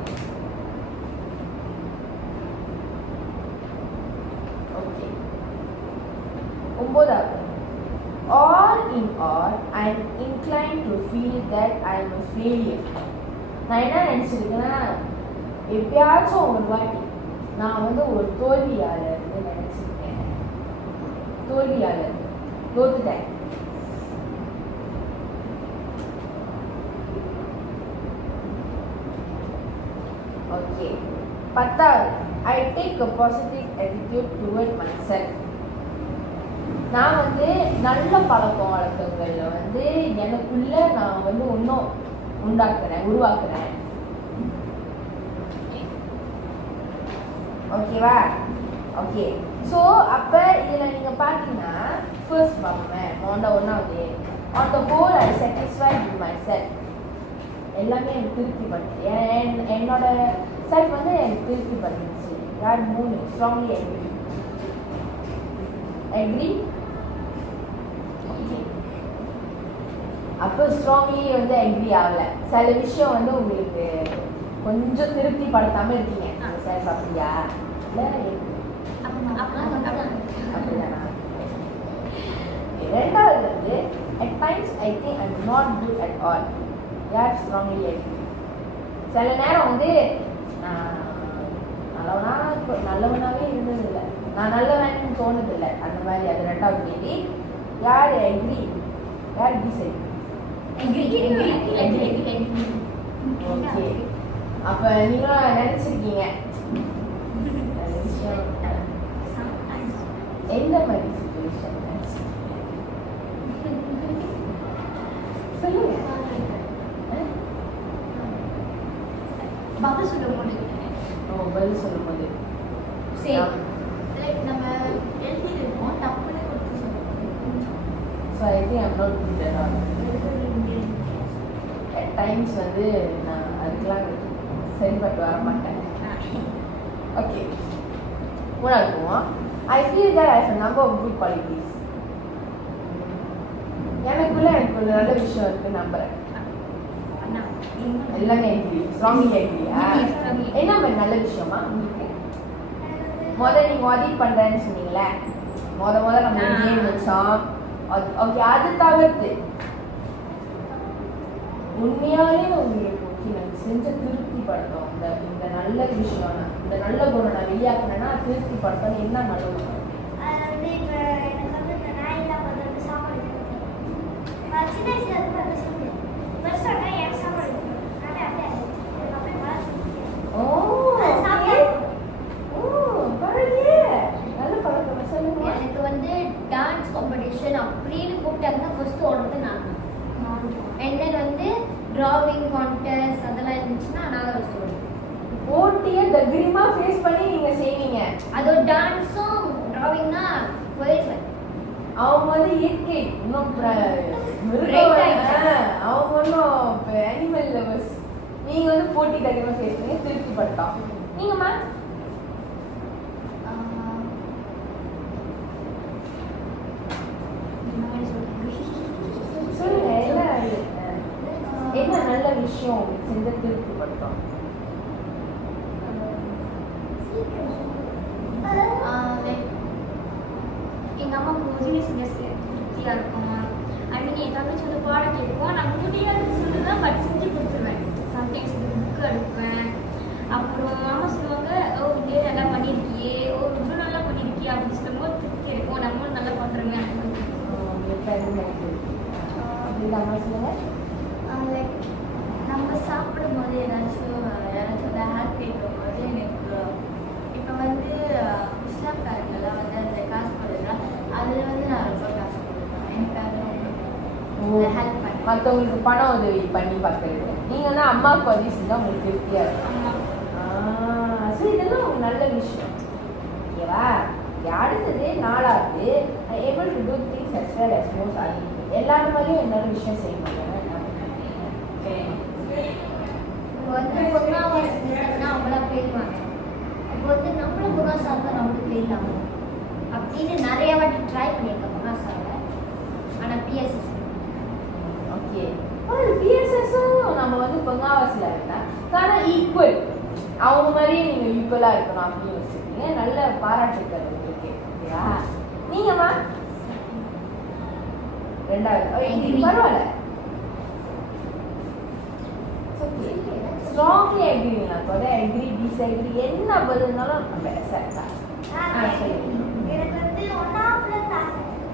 ஓகே, 9வது all in all I am inclined to feel that I am a failure. நான் என்ன நினச்சிருக்கேன்னா எப்பயாச்சும் ஒரு வாட்டி நான் வந்து ஒரு தோல்வியாளர் நினச்சிருக்கேன். தோல்வியாளர், தோத்துட்டேன். ஓகே, 10வது I take a positive attitude toward myself. நான் வந்து நல்ல பழக்கம் வழக்கங்கள்ல வந்து எனக்குள்ள நான் வந்து இன்னும் உருவாக்குறேன். ஓகேவா? ஓகே. ஸோ அப்போ இதில் நீங்கள் பார்த்தீங்கன்னா ஃபர்ஸ்ட் பார்ப்பேன் ஒன்றாவது on the whole I satisfied with myself. எல்லாமே எனக்கு திருப்தி பண்ணுது. என்னோட செல்ஃப் வந்து எனக்கு திருப்தி பண்ணிடுச்சு. யார் 3 ஸ்ட்ராங்லி அக்ரி. அப்போ ஸ்ட்ராங்லி வந்து அக்ரி ஆகலை. சில விஷயம் வந்து உங்களுக்கு கொஞ்சம் திருப்தி படுத்தாமல் இருக்கீங்க செல்ஃப். அப்படியா? இல்லை அப்படிதானா? ரெண்டாவது வந்து at times I think I'm not good at all. யார் ஸ்ட்ராங்லி அக்ரி. சில நேரம் வந்து நல்லவனாகவே இருந்ததில்லை, நான் நல்லவன்னு தோணுதில்லை, அந்த மாதிரி. அது ரெண்டாவது கேள்வி. யார் அக்ரி, யார் டிசைட்? ஓகே. அப்போ நீங்களும் நினச்சிருக்கீங்க எந்த மாதிரி சிச்சுவேஷன் சொல்லுங்க. பதில் சொல்லும்போது பதில் சொல்லும்போது சரி, லைக் நம்ம எழுதியிருக்கோம் தப்புன்னு கொடுத்து சொல்லுவோம். So I think I'm not good at all. At times வந்து நான் அதுக்கெலாம் சரிப்பட்டு வர மாட்டேன். ஓகே, மூணாவது போவோம். I feel that I have a number of good qualities. எனக்குள்ள எனக்கு ஒரு நல்ல விஷயம் இருக்கு நம்புறேன். எல்லாமே அக்ரி, ஸ்ட்ராங்லி அக்ரியா? என்ன மாதிரி நல்ல விஷயமா உங்களுக்கு? நீங்க ஆடிட் பண்றேன்னு சொன்னீங்களே, நம்ம கேம் வச்சோம். ஓகே, அது தவிர்த்து உண்மையாலே உங்களுக்கு ஓகே நாங்கள் செஞ்ச திருப்தி படுத்தோம், இந்த நல்ல விஷயம், இந்த நல்ல குணம் நான் வெளியாக்குனேன்னா திருப்தி படுத்தோம். என்ன நல்ல குணம்? எனக்கு வந்து டான்ஸ் காம்படிஷன் அப்படின்னு கூப்பிட்டாங்கன்னா ஃபர்ஸ்ட் ஓடுறது நான். அண்ட் தென் வந்து டிராவிங் கான்டெஸ்ட் அதெல்லாம் இருந்துச்சுன்னா நான் ஃபர்ஸ்ட் ஓடுவேன். போட்டியை தைரியமா ஃபேஸ் பண்ணி நீங்க செய்வீங்க. அது டான்ஸும் டிராவிங்னா போயிடுவேன். அவங்க வந்து இயற்கை இன்னும் அவங்க ஒன்றும் அனிமல் லவர்ஸ். நீங்க வந்து போட்டி தைரியமா ஃபேஸ் பண்ணி திருப்தி படுத்தோம். நீங்கம்மா? சொல்லுங்க, என்ன நல்ல விஷயம் செஞ்ச திருப்தி படுத்தோம்? எங்கள் அம்மாவுக்கு உதவி செஞ்ச திருப்தியாக இருக்கும். ஐ மீன் என் தங்கச்சி வந்து பாடம் கேட்போம், நான் முடியாதுன்னு சொல்லுவேன், பட் செஞ்சு கொடுத்துருவேன். சம்டைம்ஸ் இது புக்கு எடுப்பேன். அப்புறம் அம்மா சொல்லுவாங்க, ஓ இதே நல்லா பண்ணியிருக்கியே, ஓ இவ்வளோ நல்லா பண்ணியிருக்கியே அப்படின்னு சொல்லும்போது திருப்தி இருக்கும். நம்மளும் நல்லா பண்ணுறோங்க. அம்மா சொல்லுங்க. லைக் நம்ம சாப்பிடும்போது யாராச்சும் ஹேர் கேட்கும்போது எனக்கு இப்போ வந்து இஸ்லாம்காரங்கெல்லாம் வந்து அந்த காசு போடுறா அதில் வந்து நான் ரொம்ப காசு கொடுப்பேன். எனக்கு அது ரொம்ப ஹெல்ப் பண்ணேன். மற்றவங்களுக்கு பண உதவி பண்ணி பார்க்குறது. நீங்கன்னா அம்மாவுக்கு உதவி செஞ்சால் உங்களுக்கு திருப்தியாக இருக்கும். சரி, இதெல்லாம் ஒரு நல்ல விஷயம். ஓகேவா? அடுத்தது 4வது, able to do things as well as most other people. எல்லாரும் மாதிரியும் என்னோட விஷயம் செய்ய மாட்டாங்க. வந்து பொருளாதாரம்னா அவங்களாம் போயிடுவாங்க. அப்போ வந்து நம்மளும் பொருளாதாரம் நம்மளுக்கு போயிடலாமா அப்படின்னு நிறைய வாட்டி ட்ரை பண்ணியிருக்கேன் பொருளாதாரம். ஆனால் பிஎஸ்எஸ் ஓகே, பிஎஸ்எஸும் நம்ம வந்து பொங்காவாசியில் இருக்கேன். ஆனால் ஈக்குவல் அவங்க மாதிரியே நீங்கள் ஈக்குவலாக இருக்கணும் அப்படின்னு வச்சுருக்கீங்க. நல்ல பாராட்டுக்கள் உங்களுக்கு. ஓகேவா? நீங்கம்மா? 2வது பரவாயில்ல. ஸ்ட்ராங்லி அக்ரிங்களா? கூட அக்ரி, டிஸ்அக்ரி என்ன பதில்னாலும் நம்ம எனக்கு வந்து ஒன்றாவது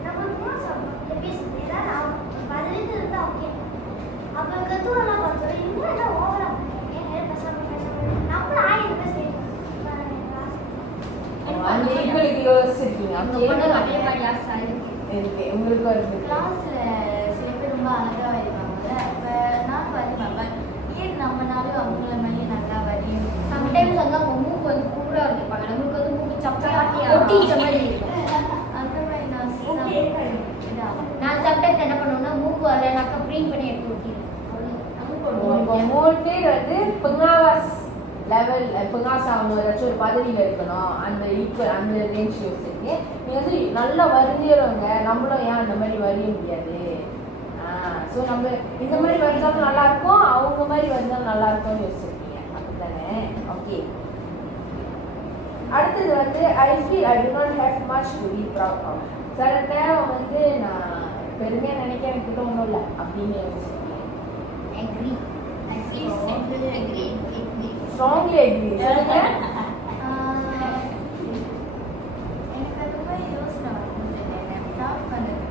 நம்மளுக்கு சொல்லணும் பேசுறதுல நான் பதிலிட்டு இருந்தா ஓகே. அப்போ கத்துவெல்லாம் பார்த்தோம் இன்னும் என்ன ஓவரா நம்மளும் ஆயிரம் பேர் செய்யணும். உங்களுக்கு யோசிச்சிருக்கீங்க உங்க okay? பொண்ணு அதே மாதிரி ஆசை இருக்கு. இருக்கு உங்களுக்கு இருக்கு கிளாஸ்ல சில பேர் ரொம்ப அழகா வருவாங்கல்ல, அப்ப நான் வருவேன். பட் ஏன் நம்மனாலும் அவங்கள மாதிரி நல்லா வரையும் சம்டைம்ஸ் வந்து அவங்க மூக்கு வந்து கூடா வச்சிருப்பாங்க, நம்மளுக்கு வந்து மூக்கு சப்பாத்தியா ஆ. ஒட்டிச்ச மாதிரி இருக்கும். அந்த மாதிரி நான் Okay. நான் சம்டைம்ஸ் என்ன பண்ணுவேன்னா மூக்கு வரலனாக்கா ப்ரீன் பண்ணி எடுத்து ஒட்டிடுவேன். இப்போ 3 பேர் வந்து பெங்காவாஸ் லெவல் பெங்காஸ் அவங்க ஏதாச்சும் ஒரு பதவியில் இருக்கணும், அந்த ஈக்குவல் அந்த ரேஞ்ச் யோசிச்சிருக்கு. நீங்கள் வந்து நல்லா வரைஞ்சிடுறவங்க, நம்மளும் ஏன் அந்த மாதிரி வரைய முடியாது? ஸோ நம்ம இந்த மாதிரி வரைஞ்சாலும் நல்லா இருக்கும், அவங்க மாதிரி வரைஞ்சாலும் நல்லா இருக்கும்னு யோசிச்சிருக்கீங்க, அப்படித்தானே? ஓகே. அடுத்தது வந்து I feel I do not have much to be proud of. சில நேரம் வந்து நான் பெருமையாக நினைக்க எனக்கு கிட்ட ஒன்றும் இல்லை அப்படின்னு யோசிச்சிருக்கேன். Agree. I feel strongly agree. Strongly agri. சொல்லுங்க. எனக்கு அது மாதிரி யோசனை வந்து ஸ்டார்ட் பண்ணது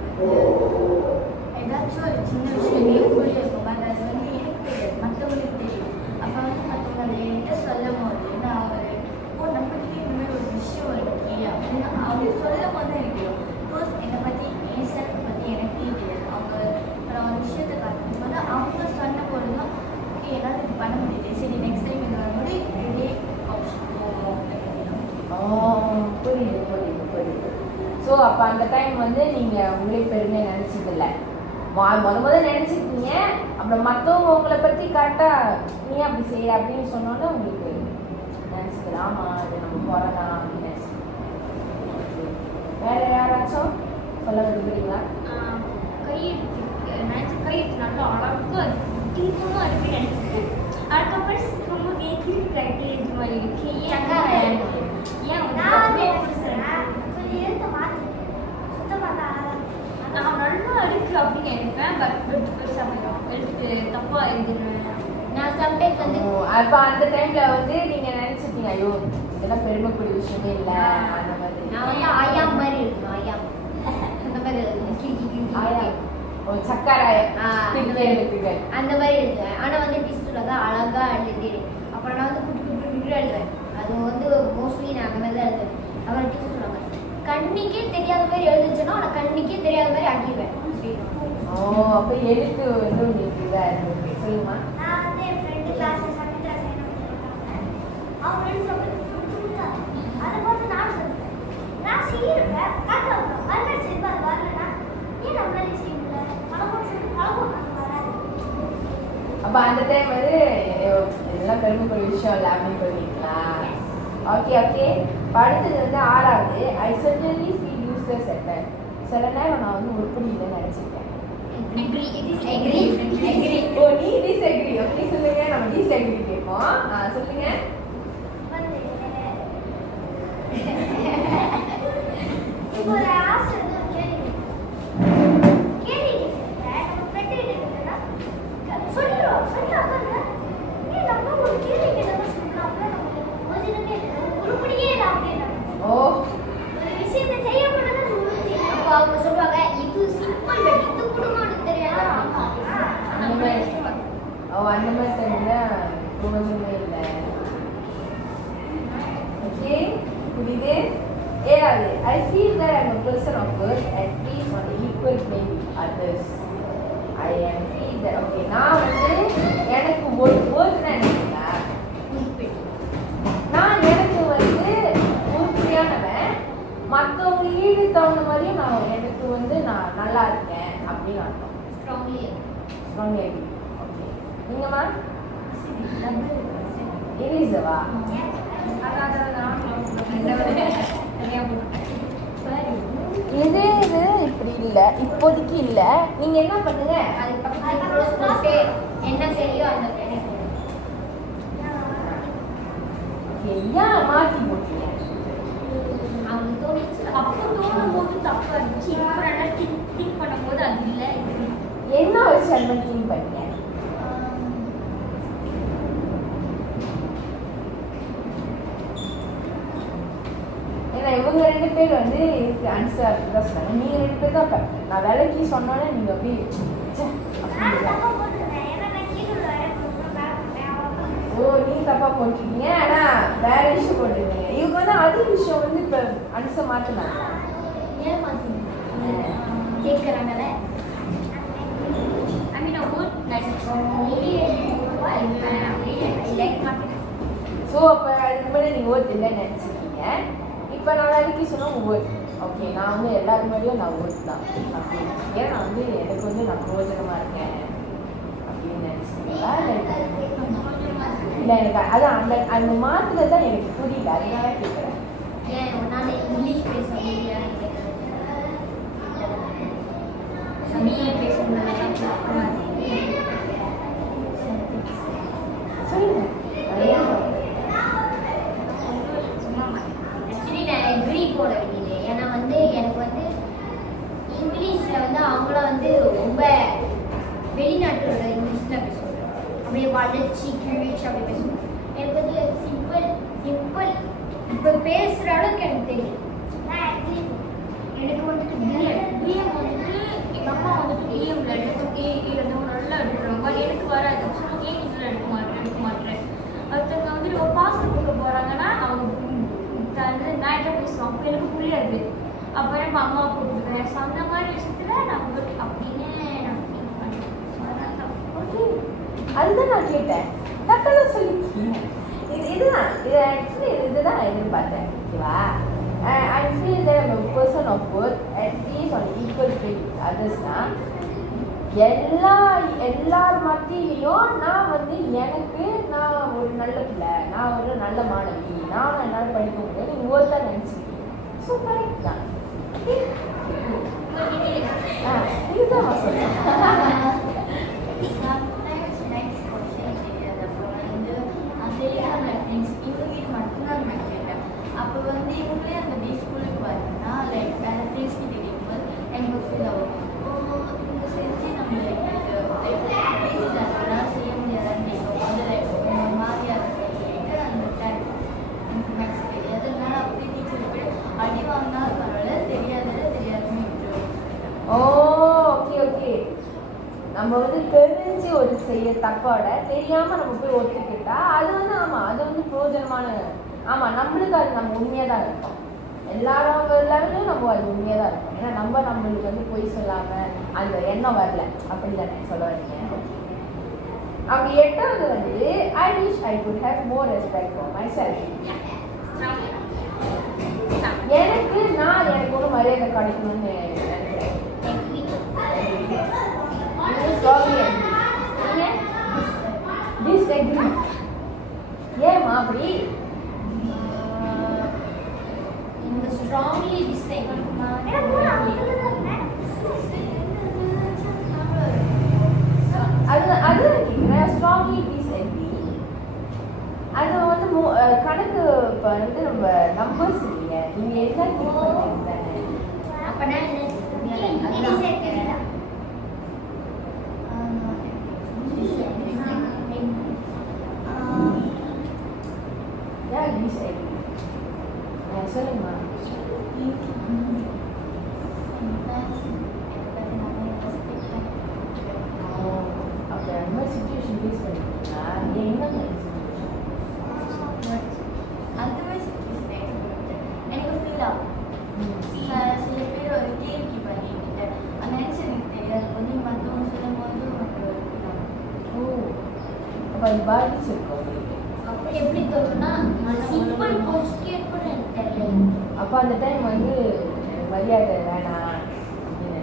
ஏதாச்சும் ஒரு சின்ன விஷயம் புரிய இருக்கும், பட் அது வந்து எனக்கு தெரியாது, மற்றவங்களுக்கு தெரியும். அப்போ வந்து மற்றவங்க அதை என்கிட்ட சொல்லும் போது நான் நம்மகிட்டே இந்த மாதிரி ஒரு விஷயம் இருக்கு அப்படின்னு அவங்க சொல்லும் போது எனக்கு தெரியும். ஃபர்ஸ்ட் என்னை பற்றி என் செல்ஃப் பற்றி எனக்கே தெரியாது. அவங்க அப்புறம் ஒரு விஷயத்தை காட்டும் போது அவங்க சொன்ன போது தான் ஓகே என்னால் இது பண்ண முடியுது, சரி நெக்ஸ்ட் டைம் இது வரும்போது இதே ஆப்ஷன் போவோம் அப்படின்னு. புரியுது புரியுது புரியுது. ஸோ அப்போ அந்த டைம் வந்து நீங்கள் உங்களே பெருமையாக நினச்சதில்ல, முதல்ல நினச்சிருக்கீங்க, அப்புறம் மற்றவங்க உங்களை பற்றி கரெக்டாக நீ அப்படி செய்ய அப்படின்னு சொன்னோன்னே உங்களுக்கு நினச்சிக்கல, ஆமாம் அது நம்ம போகிறதா அப்படின்னு நினச்சிக்கோங்க. வேறு யாராச்சும் சொல்ல விரும்புகிறீங்களா? கையெழுத்து நல்லா அழகா இருக்கு, தீபமாக இருக்கு நினைச்சிருக்கேன். அதுக்கப்புறம் ரொம்ப வேக்கில் கரெக்டாக எழுது மாதிரி இருக்கு. ஏன் வந்து நான் நல்லா இருக்கு அப்படின்னு நினைப்பேன். பட் எழுத்து தப்பா எழுதுனேன். நான் சம்டைம்ஸ் வந்து அப்போ அந்த டைமில் வந்து நீங்கள் நினச்சிருக்கீங்க, ஐயோ இதெல்லாம் பெருமைக்கூடிய விஷயமே இல்லை அந்த மாதிரி. நான் வந்து ஆயாம் மாதிரி இருக்கணும், ஆயாம் அந்த மாதிரி எழுதுவேன். கிறுக்கி கிறுக்கி ஆயாம். ஒரு சக்கராயம் எழுத்துக்கள் அந்த மாதிரி எழுதுவேன். ஆனால் வந்து டிஸ்டில் தான் அழகாக எழுதிடுவேன். அப்புறம் நான் வந்து குட்டி குட்டி குட்டி எழுதுவேன். அது வந்து மோஸ்ட்லி நான் அந்த மாதிரி தான் எழுதுவேன். அப்புறம் டீச்சர் சொல்லுவாங்க, கண்ணுக்கே தெரியாத மாதிரி எழுதுச்சுன்னா ஆனால் கண்ணுக்கே தெரியாத மாதிரி ஆக்கிடுவேன். ஓ அப்போ எழுத்து வந்து உங்களுக்கு இதாக இருக்கு. சொல்லுமா? நான் வந்து என் ஃப்ரெண்டு கிளாஸில் சங்கீதா செய்யணும் அவங்க ஃப்ரெண்ட்ஸ் கொடுத்தா அதை பார்த்து நான் சொல்லுவேன், நான் செய்யிருப்பேன் காட்டுவேன் வரல செய்ப்பா, அது வரலன்னா ஏன் நம்மளாலே செய்ய முடியல, பழகம் வராது. அப்போ அந்த டைம் வந்து இதெல்லாம் பெருமைக்குரிய விஷயம் இல்லை அப்படின்னு சொல்லிங்களா? Okay okay. அடுத்தது வந்து 6வது I certainly feel useless at time. சில நேரம் நான் வந்து உருப்படி இல்லைன்னு நினச்சிருக்கேன். ஓ நீ டிஸ்அக்ரி. ஓகே சொல்லுங்க, நம்ம டிஸ்அக்ரி கேட்போம். சொல்லுங்க. இப்போ ஒரு ஆசை வந்து ஒரு கேள்வி நம்ம ஃப்ரெண்டு கிட்ட சொல்லிடுவோம் சொல்லிட்டாங்க ஏன் நம்ம ஒரு கேள்வி கேட்டதான் சொல்லணும், அப்புறம் நம்ம ஒரிஜினலே உருப்படியே இல்லை அப்படின்னா ஓ ஒரு விஷயத்தை செய்ய மாட்டேன்னு அப்போ அவங்க சொல்லுவாங்க இது சிம்பிள் பட் இது கூட உனக்கு தெரியாதா? அந்த மாதிரி அந்த மாதிரி டைமில் பிரயோஜனமே இல்லை. ஓகே புரியுது. 7வது I feel that I'm a person of worth and peace on the equal plane with others. I am feel that okay நான் வந்து எனக்கு ஒரு ஒர்க்னா என்னன்னா நான் எனக்கு வந்து உறுப்பியானவன், மற்றவங்க ஈடு தகுந்த மாதிரியும் நான் எனக்கு வந்து நான் நல்லா இருக்கேன் அப்படின்னு அர்த்தம். Strongly strongly okay. நீங்கம்மா? எலிசவா? இது இப்படி இல்லை, இப்போதைக்கு இல்லை. நீங்க என்ன பண்ணுங்க, அதுக்கு பக்கத்துல க்ளோஸ் போட்டு என்ன சரியோ அந்த ஏன் மாற்றி போட்டீங்க? அவங்க தோணிச்சு அப்போ தோணும் போது தப்பா இருந்துச்சு. இப்போ நல்லா திங்க் பண்ணும்போது அது இல்லை. என்ன வச்சு அந்த மாதிரி திங்க் பண்ணீங்க? ஏன்னா இவங்க 2 பேர் வந்து இதுக்கு ஆன்சர் தான் சொன்னாங்க. நீங்க 2 பேர் தான் correct. நான் விலைக்கு சொன்னோன்னே நீங்க அப்படியே ச்சே அப்படின்னு ஓ நீ தப்பா போட்டிருக்கீங்க ஆனா வேற விஷயம் போட்டிருக்கீங்க. இவங்க வந்து அதே விஷயம் வந்து இப்ப அனுச மாத்தினாங்க. ஏன் பார்த்தீங்க கேட்குறாங்கல்ல. I mean, a wood like like market. So அப்போ அதுக்கு முன்னாடி நீ ஓட் இல்லைன்னு நினச்சிருக்கீங்க. இப்போ நான் வேலைக்கு சொன்னால் ஓட் ஓகே நான் வந்து எல்லாரும் முன்னாடியும் நான் ஓட் தான் அப்படின்னு. ஏன் நான் வந்து எனக்கு வந்து நான் பிரயோஜனமாக இருக்கேன் அப்படின்னு நினச்சிருக்கீங்களா? இல்லை எனக்கு அதான் அந்த அந்த மாத்திரை தான் எனக்கு புரியல, அதனால கேட்குறேன். ஏன் நான் இங்கிலீஷ் பேச முடியாது நீயே பேசுறது சொல்லுங்க. ஆக்சுவலி நான் எக்ரி போட வேண்டியது. ஏன்னா வந்து எனக்கு வந்து இங்கிலீஷில் வந்து அவங்கள வந்து ரொம்ப வெளிநாட்டோட இங்கிலீஷில் பேசுவாங்க. அப்படியே வளர்ச்சி கிழிச்சு அப்படி பேசுவாங்க. எனக்கு வந்து சிம்பிள் இப்போ பேசுகிற அளவுக்கு எனக்கு தெரியும். நான் எக்ரி எனக்கு வந்துட்டு பிஎம் வந்துட்டு எங்கள் அம்மா வந்துட்டு பிஎம்ல எடுத்து இருந்து நல்லா எடுக்கிறாங்க. எனக்கு வராது. ஏன் இதில் எடுக்க மாட்டேன். ஒருத்தவங்க வந்துட்டு ஒரு பார்சல் கொடுக்க போகிறாங்கன்னா அவங்க வந்து நான் என்ன பேசுவோம் அப்போ எனக்கு புரியாது. அப்புறம் நம்ம அம்மாவை கூப்பிட்டுருக்கேன். ஸோ அந்த மாதிரி விஷயத்தில் நான் அப்படின்னு நான் ஃபீல் பண்ணுறேன். ஓகே அதுதான் நான் கேட்டேன். கரெக்டாக சொல்லியிருக்கீங்க. இதுதான் இது ஆக்சுவலி இதுதான் நான் எதிர்பார்த்தேன். ஓகேவா? I feel that I'm a person of worth at least on equal pay with others. எல்லார் மத்தியிலையும் நான் வந்து எனக்கு நான் ஒரு நல்ல பிள்ளை, நான் ஒரு நல்ல மாணவி, நான் என்னால் படிக்க முடியாது நீங்கள் ஓர்த்தா நினச்சிருக்கீங்க. ஸோ கரெக்ட் தான். இதுதான் நான் சொல்றேன். சம்டைம்ஸ் நெக்ஸ்ட் கொஸ்டின் தெரியாது. அப்புறம் வந்து தெரியாத ஃப்ரெண்ட்ஸ் இவங்க மட்டும்தான் நான் கேட்டேன். அப்போ வந்து இவங்களே அந்த டே ஸ்கூலுக்கு வரணும்னா லைக் வேறு ஃப்ரெண்ட்ஸ் கிட்ட கேட்கும்போது எனக்கு ஃபீல் ஆகும். இவங்க செஞ்சு நம்ம அதெல்லாம் செய்ய முடியாதான்னு கேட்கும்போது லைக் மாதிரியாக சொல்லிட்டு அந்த டைம் எனக்கு மேக்ஸ் தெரியாது. அதனால அப்படி டீச்சர் போய் அடி வாங்கினாலும் பரவாயில்ல, தெரியாதுன்னு ஓ ஓகே ஓகே. நம்ம வந்து தெரிஞ்சு ஒரு செய்ய தப்போட தெரியாமல் நம்ம போய் ஒத்துக்கிட்டா அது வந்து ஆமாம் அது வந்து பிரயோஜனமான ஆமாம் நம்மளுக்கு அது நம்ம உண்மையாக தான் இருக்கும். எல்லாரும் நம்ம அது உண்மையாக தான் இருக்கும். ஏன்னா நம்மளுக்கு வந்து பொய் சொல்லாமல் அந்த எண்ணம் வரல அப்படி தானே சொல்ல வரீங்க. அப்படி எட்டாவது வந்து I wish I could have more respect for my self. எனக்கு ஒரு மரியாதை கிடைக்கணும்னு நினைக்கிறேன். டிஸ்அக்ரி. ஏமா அப்படி? இந்த ஸ்ட்ராங்லி டிஸ்லைக் அது ஸ்ட்ராங்லி டிஸ்அக்ரி. அது வந்து கணக்கு இப்போ வந்து நம்ம நம்பர்ஸ் இல்லைங்க. நீங்கள் என்ன தானே அப்பனா சொல்லுங்கம்மா. அப்போ அந்த மாதிரி சுச்சுவேஷன் ஃபேஸ் பண்ணிருக்கீங்களா? என்ன மாதிரி அந்த மாதிரி சுச்சுவேஷன் எனக்கு ஃபீல் ஆகும். சில பேர் ஒரு கேள்வி பண்ணிக்கிட்டு அந்த ஆன்சர் எனக்கு தெரியாது போது நீங்கள் மற்றவங்க சொல்லும் போது எனக்கு ஃபீல் ஆகும். ஓ அப்போ அது பாதிச்சிருக்கோம் உங்களுக்கு. அப்படி எப்படி தோணுன்னா சிம்பிள் கொஸ்டின் கூட எனக்கு தெரியல. அப்போ அந்த டைம் வந்து மரியாதை வேணாம் அப்படின்னு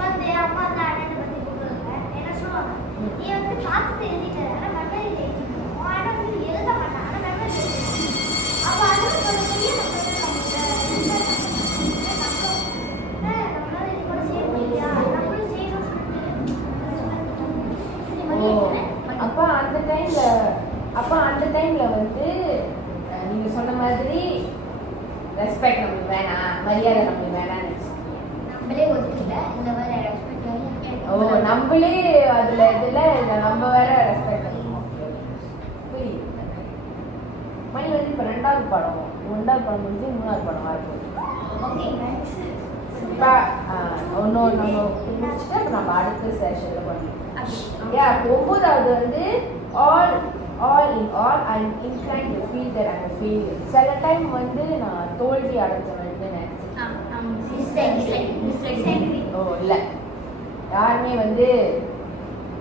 வந்து அப்பா அந்த அண்ணனை பற்றி கொடுக்குறாங்க. என்ன சொல்லுவாங்க, நீ வந்து பார்த்துட்டு எழுதிட்டு ஆனால் மெமரி எழுதிக்கணும். ஆனால் வந்து எழுத மாட்டான் ஆனால் மெமரி எழுதிக்கணும். அப்போ அதுவும் சொல்லக்கூடிய நம்மளால இது கூட செய்ய முடியா, நம்மளும் செய்யணும் சொல்லிட்டு. அப்போ அந்த டைம்ல வந்து நீங்க சொன்ன மாதிரி ரெஸ்பெக்ட் நம்மளுக்கு வேணாம், மரியாதை நம்மளுக்கு வேணாம்னு வச்சுக்கோங்க. நம்மளே ஒதுக்கல இந்த மாதிரி ரெஸ்பெக்ட் ஓ நம்மளே அதுல நம்ம வேற ரெஸ்பெக்ட் புரியுது. மணி வந்து இப்போ 2வது படம் 1வது படம் முடிஞ்சு 3வது படம் வரப்போகுது. ஓகே இப்போ இன்னொரு நம்ம முடிச்சுட்டு இப்போ நம்ம அடுத்த செஷனில் பண்ணுவோம். Yeah, 9வது வந்து all in all I'm inclined to feel that I'm a failure. சில டைம் வந்து நான் தோல்வி அடைஞ்சவன்னு நினைச்சேன். ஓ இல்லை, யாருமே வந்து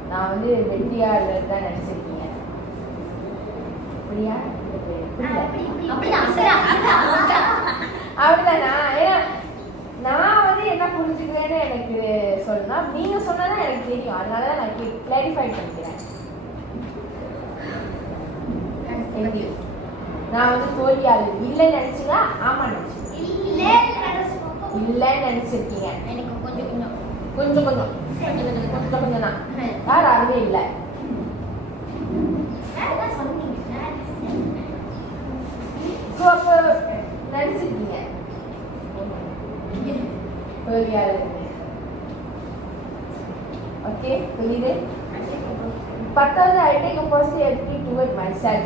நான் வந்து வெற்றியாளர் தான் நினைச்சிருக்கீங்க. அப்படியா? அப்படிதானா? ஏன்னா நான் வந்து என்ன புரிஞ்சுக்கிறேன்னு எனக்கு சொல்லணும். நீங்க சொன்னதான் எனக்கு தெரியும், அதனாலதான் நான் கிளாரிஃபை பண்ணிக்கிறேன். நான் வந்து தோல்வியாளர் இல்லைன்னு நினைச்சீங்களா? ஆமா நினைச்சேன். இல்லைன்னு நினைச்சிருக்கீங்க. எனக்கு கொஞ்சம் கொஞ்சம் கொஞ்சம் கொஞ்சம் கொஞ்சம் கொஞ்சம் தான். யாருமே இல்லை. ஸோ அப்போ நினைச்சிருக்கீங்க தோல்வியாளர். ஓகே, புரியுது? 10வது I take a positive toward myself.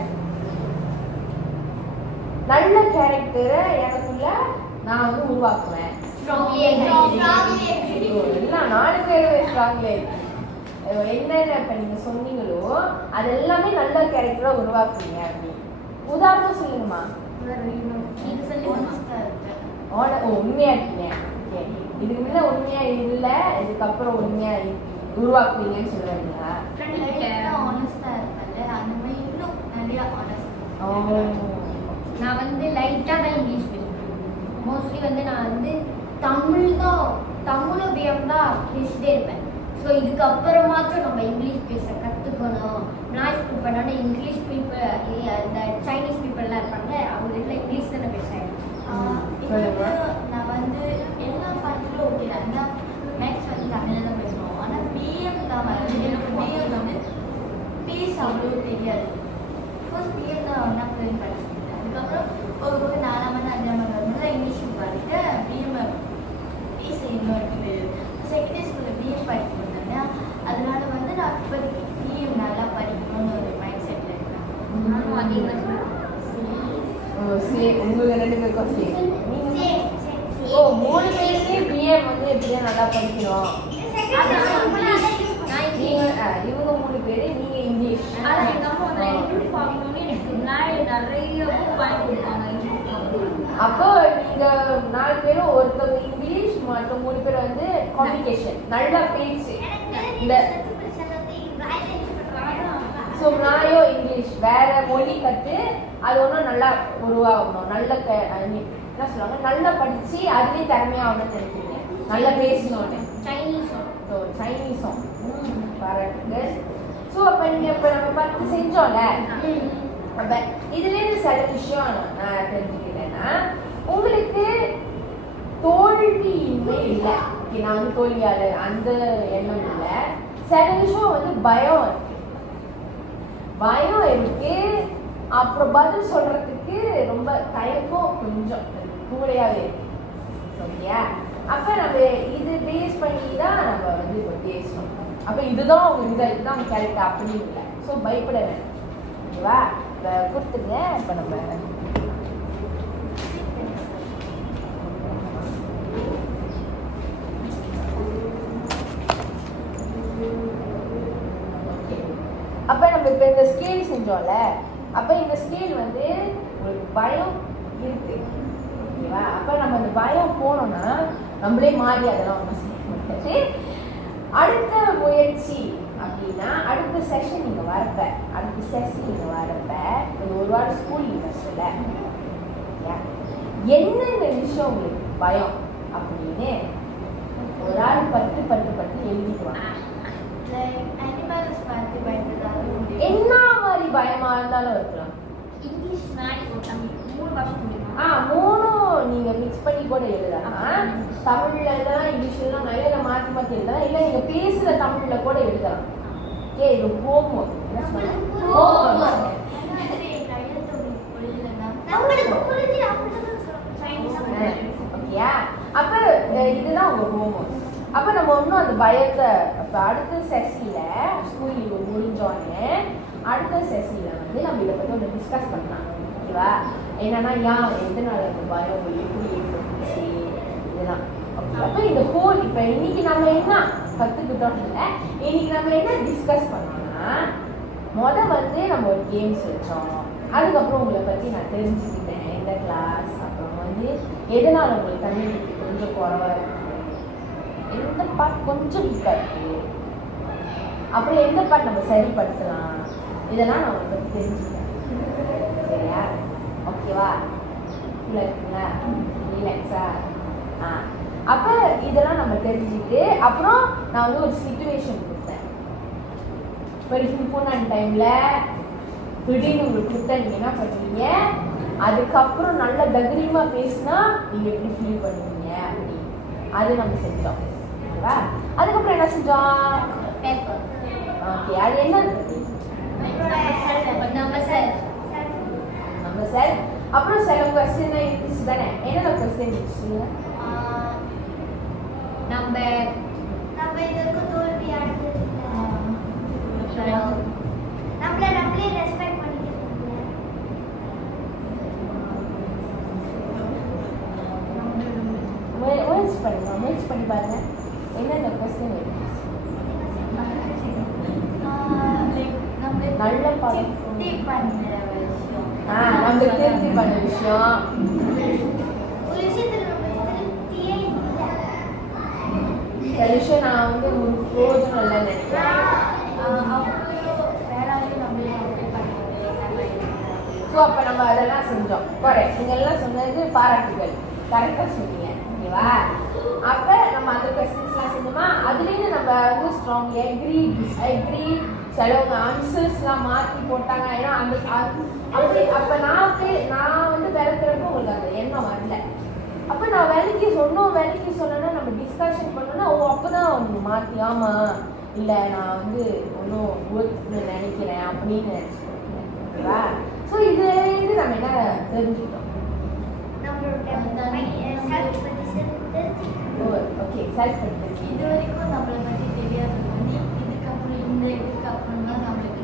நல்ல கேரக்டரை எனக்குள்ள நான் வந்து உருவாக்குவேன். எல்லாம் 4 பேருமே ஸ்ட்ராங்லே என்னென்ன இப்போ நீங்கள் சொன்னீங்களோ அதெல்லாமே நல்ல கேரக்டரை உருவாக்குவீங்க அப்படின்னு. உதாரணம் சொல்லுங்கம்மா. உண்மையா இருக்கீங்க. ஓகே, இதுக்கு முன்ன உண்மையா இல்லை, இதுக்கப்புறம் உண்மையா உருவாக்குவீங்கன்னு சொல்லுவீங்களா? நான் வந்து லைட்டாக தான் இங்கிலீஷ் பேசுவேன். மோஸ்ட்லி வந்து நான் வந்து தமிழ் பிஎம் தான் பேசிட்டே இருப்பேன். ஸோ இதுக்கப்புறமாச்சும் நம்ம இங்கிலீஷ் பேச கற்றுக்கணும். நாய்ஸ் பண்ணோன்னா இங்கிலீஷ் பீப்புள், இந்த சைனீஸ் பீப்புளெலாம் இருப்பாங்க, அவங்க வீட்டில் இங்கிலீஷ் தானே பேசுகிறேன். நான் வந்து எல்லா பாட்டிலும் ஓகே தான். மேக்ஸ் வந்து தமிழில் தான் பேசுவோம். ஆனால் பிஎம் தான் எனக்கு பிஎம் வந்து பேச அவ்வளோ தெரியாது. ஃபர்ஸ்ட் பிஎம் தான் ஒன்றா பிளேன் படிச்சுக்கிட்டேன். அதுக்கப்புறம் ஒரு 4ஆம் மணி 5ஆம் மணி வரும்போது இங்கிலீஷ் பாடிட்டு பிஎம் பேச இன்னும் இருக்குது. செகண்டரி ஸ்கூலில் பிஎம் படிக்க வந்தேன். அதனால வந்து நான் இப்போதைக்கு பிஎம் நல்லா படிக்கணும்னு ஒரு மைண்ட் செட்டில் இருக்கேன். உங்களுக்கு 2 பேருக்கும் சேம். ஓ, 3 பேருக்கே பிஎம் வந்து எப்படியா நல்லா படிக்கணும். இவங்க 3 பேரு, நீங்க இங்கிலீஷ். அப்போ நீங்க 4 பேரும் ஒருத்தவங்க இங்கிலீஷ், மற்ற 3 பேர் வந்து கம்யூனிகேஷன், நல்ல பேச்சு. இந்த ஸோ நாயோ இங்கிலீஷ் வேற மொழி கற்று அது ஒன்றும் நல்லா உருவாகணும். நல்ல என்ன சொல்லுவாங்க, நல்லா படிச்சு அதுலேயே திறமையாகணும்னு நினைக்கிறீங்க. நல்லா பேசணும்னு. சைனீஸும் பாராட்டுங்க. ஸோ அப்போ நீங்கள் இப்போ நம்ம 10 செஞ்சோம்ல, அப்போ இதுலேருந்து சில விஷயம் நான் தெரிஞ்சுக்கிறேன்னா, உங்களுக்கு தோல்வியின்மை இல்லை. ஓகே, நான் வந்து தோல்வியாளர் அந்த எண்ணம் இல்லை. சில விஷயம் வந்து பயம் இருக்கு. அப்புறம் பதில் சொல்றதுக்கு ரொம்ப தயக்கம் கொஞ்சம் கூடையாவே இருக்கு. ஓகேயா? அப்ப நம்ம இது பேஸ் பண்ணி தான் நம்ம வந்து இப்போ பேசணும். அப்ப இதுதான் உங்க ரிசல்ட், தான் உங்க கேரக்டர் அப்படி இல்லை. ஸோ பயப்பட வேண்டாம். ஓகேவா? இப்போ கொடுத்துருங்க. இப்போ நம்ம அப்போ நம்ம இப்போ இந்த ஸ்கேல் செஞ்சோம்ல, அப்போ இந்த ஸ்கேல் வந்து உங்களுக்கு பயம் இருக்கு. ஓகேவா? அப்போ நம்ம அந்த பயம் போனோம்னா நம்மளே மாறி அதெல்லாம் ஒன்றும் செய்ய முடியாது. அடுத்த முயற்சி அப்படின்னா அடுத்த செஷன் நீங்கள் வரப்ப, ஒரு வாரம் ஸ்கூல் யூனிவர்சிட்டியில் என்னென்ன விஷயம் உங்களுக்கு பயம் அப்படின்னு ஒரு ஆள் 10 எழுதிக்குவாங்க. என்ன மாதிரி பயமா இருந்தாலும் இருக்கலாம். இங்கிலீஷ், மேத்ஸ், 3 பாஷை முடியுமா? 3 நீங்க மிக்ஸ் பண்ணி கூட எழுதலாம். தமிழ்ல எழுதலாம், இங்கிலீஷ்ல நிறைய மாற்றி எழுதலாம். இல்லை நீங்க பேசுற தமிழ்ல கூட எழுதலாம். ஓகே, இது ஹோம்வொர்க். என்ன சொல்லுங்க? ஹோம்வொர்க். ஓகேயா? அப்ப இதுதான் உங்க ஹோம்வொர்க். அப்போ நம்ம இன்னும் அந்த பயத்தை இப்போ அடுத்த செஷனில் ஸ்கூல் லீவு முடிஞ்சோடனே அடுத்த செஷனில் வந்து நம்ம இதை பற்றி ஒன்று டிஸ்கஸ் பண்ணலாம். ஓகேவா? என்னன்னா எதனால அந்த பயம் எப்படி ஏற்பட்டுச்சு இதெல்லாம். அப்போ இந்த ஹோல் இப்போ இன்னைக்கு நம்ம என்ன கற்றுக்கிட்டோம் இல்லை, இன்னைக்கு நம்ம என்ன டிஸ்கஸ் பண்ணோம்னா வந்து நம்ம ஒரு கேம்ஸ் வச்சோம். அதுக்கப்புறம் உங்களை பற்றி நான் தெரிஞ்சுக்கிட்டேன், எந்த கிளாஸ், அப்புறம் வந்து எதனால் உங்களுக்கு தமிழ் கொஞ்சம் குறைவாக இருக்குது, எந்த பார்ட் கொஞ்சம் வீக்காக இருக்குது, அப்புறம் எந்த பார்ட் நம்ம சரிப்படுத்தலாம், இதெல்லாம் நான் உங்களை பற்றி தெரிஞ்சுக்கிட்டேன். சரியா? ஓகேவா? இல்லை இருக்குங்களா? ரிலாக்ஸா? அப்போ இதெல்லாம் நம்ம தெரிஞ்சுக்கிட்டு அப்புறம் நான் வந்து ஒரு சிச்சுவேஷன் கொடுத்தேன். ஒரு இம்பார்ட்டன்ட் டைமில் திடீர்னு உங்களுக்கு கொடுத்தா நீங்கள் என்ன பண்ணுவீங்க, அதுக்கப்புறம் நல்ல தைரியமாக பேசினா நீங்கள் எப்படி ஃபீல் பண்ணுவீங்க அப்படி, அது நம்ம செஞ்சோம். ஓகேவா? அதுக்கப்புறம் என்ன செஞ்சோம்? பேப்பர். ஓகே, அது என்ன? நம்ம சார். அப்புறம் சில கொஸ்டின் இருந்துச்சு தானே, என்னென்ன கொஸ்டின் இருந்துச்சு? நம்ம இதற்கு தோல்வி அடைஞ்சது, நம்மளே ரெஸ்பெக்ட் பண்ணிக்கிறோம். முயற்சி பண்ணி பாருங்க என்னென்ன கொஸ்டின் இருந்துச்சு. நல்ல பாடம் நம்ம திருப்தி பண்ண விஷயம், ஒரு விஷயத்துல நம்ம திருப்தியே இல்லை. சில விஷயம் நான் வந்து ஒரு பிரோஜனம் இல்லைன்னு நினைக்கிறேன். ஸோ அப்போ நம்ம அதெல்லாம் செஞ்சோம். நீங்கள் எல்லாம் சொன்னது பாராட்டுகள், கரெக்டாக சொன்னீங்க. ஓகேவா? அப்போ நம்ம அந்த கொஸ்டின்ஸ்லாம் செஞ்சோமா, அதுலேருந்து நம்ம வந்து ஸ்ட்ராங் எக்ரி சிலவங்க ஆன்சர்ஸ்லாம் மாற்றி போட்டாங்க. ஏன்னா அந்த அப்படி அப்போ நான் வந்து விளக்குறப்போ உங்களுக்கு அந்த எண்ணம் வரல. அப்போ நான் வேலைக்கு சொன்னேன்னா நம்ம டிஸ்கஷன் பண்ணோன்னா அப்போ தான் அவங்க மாற்றி ஆமாம் இல்லை நான் வந்து ஒன்றும் ஒர்க்னு நினைக்கிறேன் அப்படின்னு நினச்சிக்கிறேன். ஓகேவா? ஸோ இதுலேருந்து நம்ம என்ன தெரிஞ்சுக்கிட்டோம்? ஓகே, செல்ஃப் பற்றி இது வரைக்கும் நம்மளை பற்றி தெரியாது. இதுக்கப்புறம் தான் நம்மளுக்கு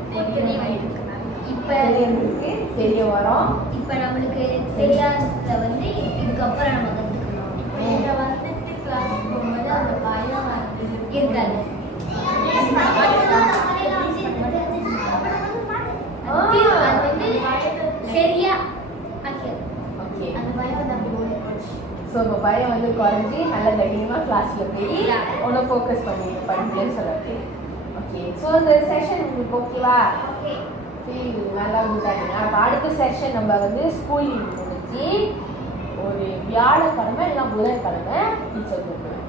தெரிய வரோம். இப்போ நம்மளுக்கு தெரியாததை வந்து இதுக்கப்புறம் நம்ம கற்றுக்கணும். இங்கே வந்துட்டு கிளாஸ் போகும்போது அந்த பயம் இருக்காது. அது வந்து சரியா ஓகே, அந்த பயம் வந்து அப்படி ஓடி போச்சு. ஸோ இப்போ பயம் வந்து குறைஞ்சி நல்ல தைரியமாக கிளாஸில் போய் ஒன்றும் ஃபோக்கஸ் பண்ணிக்கலன்னு சொல்லுறது. ஓகே, ஸோ இந்த செஷன் உங்களுக்கு ஓகேவா? ஃபீல் நல்லா இருந்தாங்க. அப்போ அடுத்த செஷன் நம்ம வந்து ஸ்கூல் லீவ் முடிஞ்சு ஒரு வியாழக்கிழமை இல்லைனா புதன்கிழமை டீச்சர் கொடுக்குறேன்.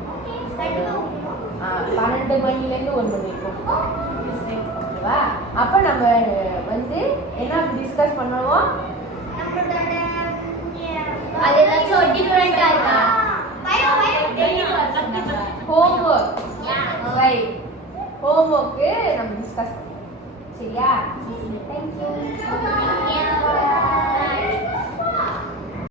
12 மணிலேருந்து 1 மணி இருக்கும். ஓகேவா? அப்போ நம்ம வந்து என்ன டிஸ்கஸ் பண்ணுவோம்? அது ஏதாச்சும் டிஃபரெண்டா இருக்கா? ஹோம்வொர்க். ரைட், ஹோம்வொர்க்கு நம்ம டிஸ்கஸ் பண்ணுவோம். சரியா? தேங்க்யூ.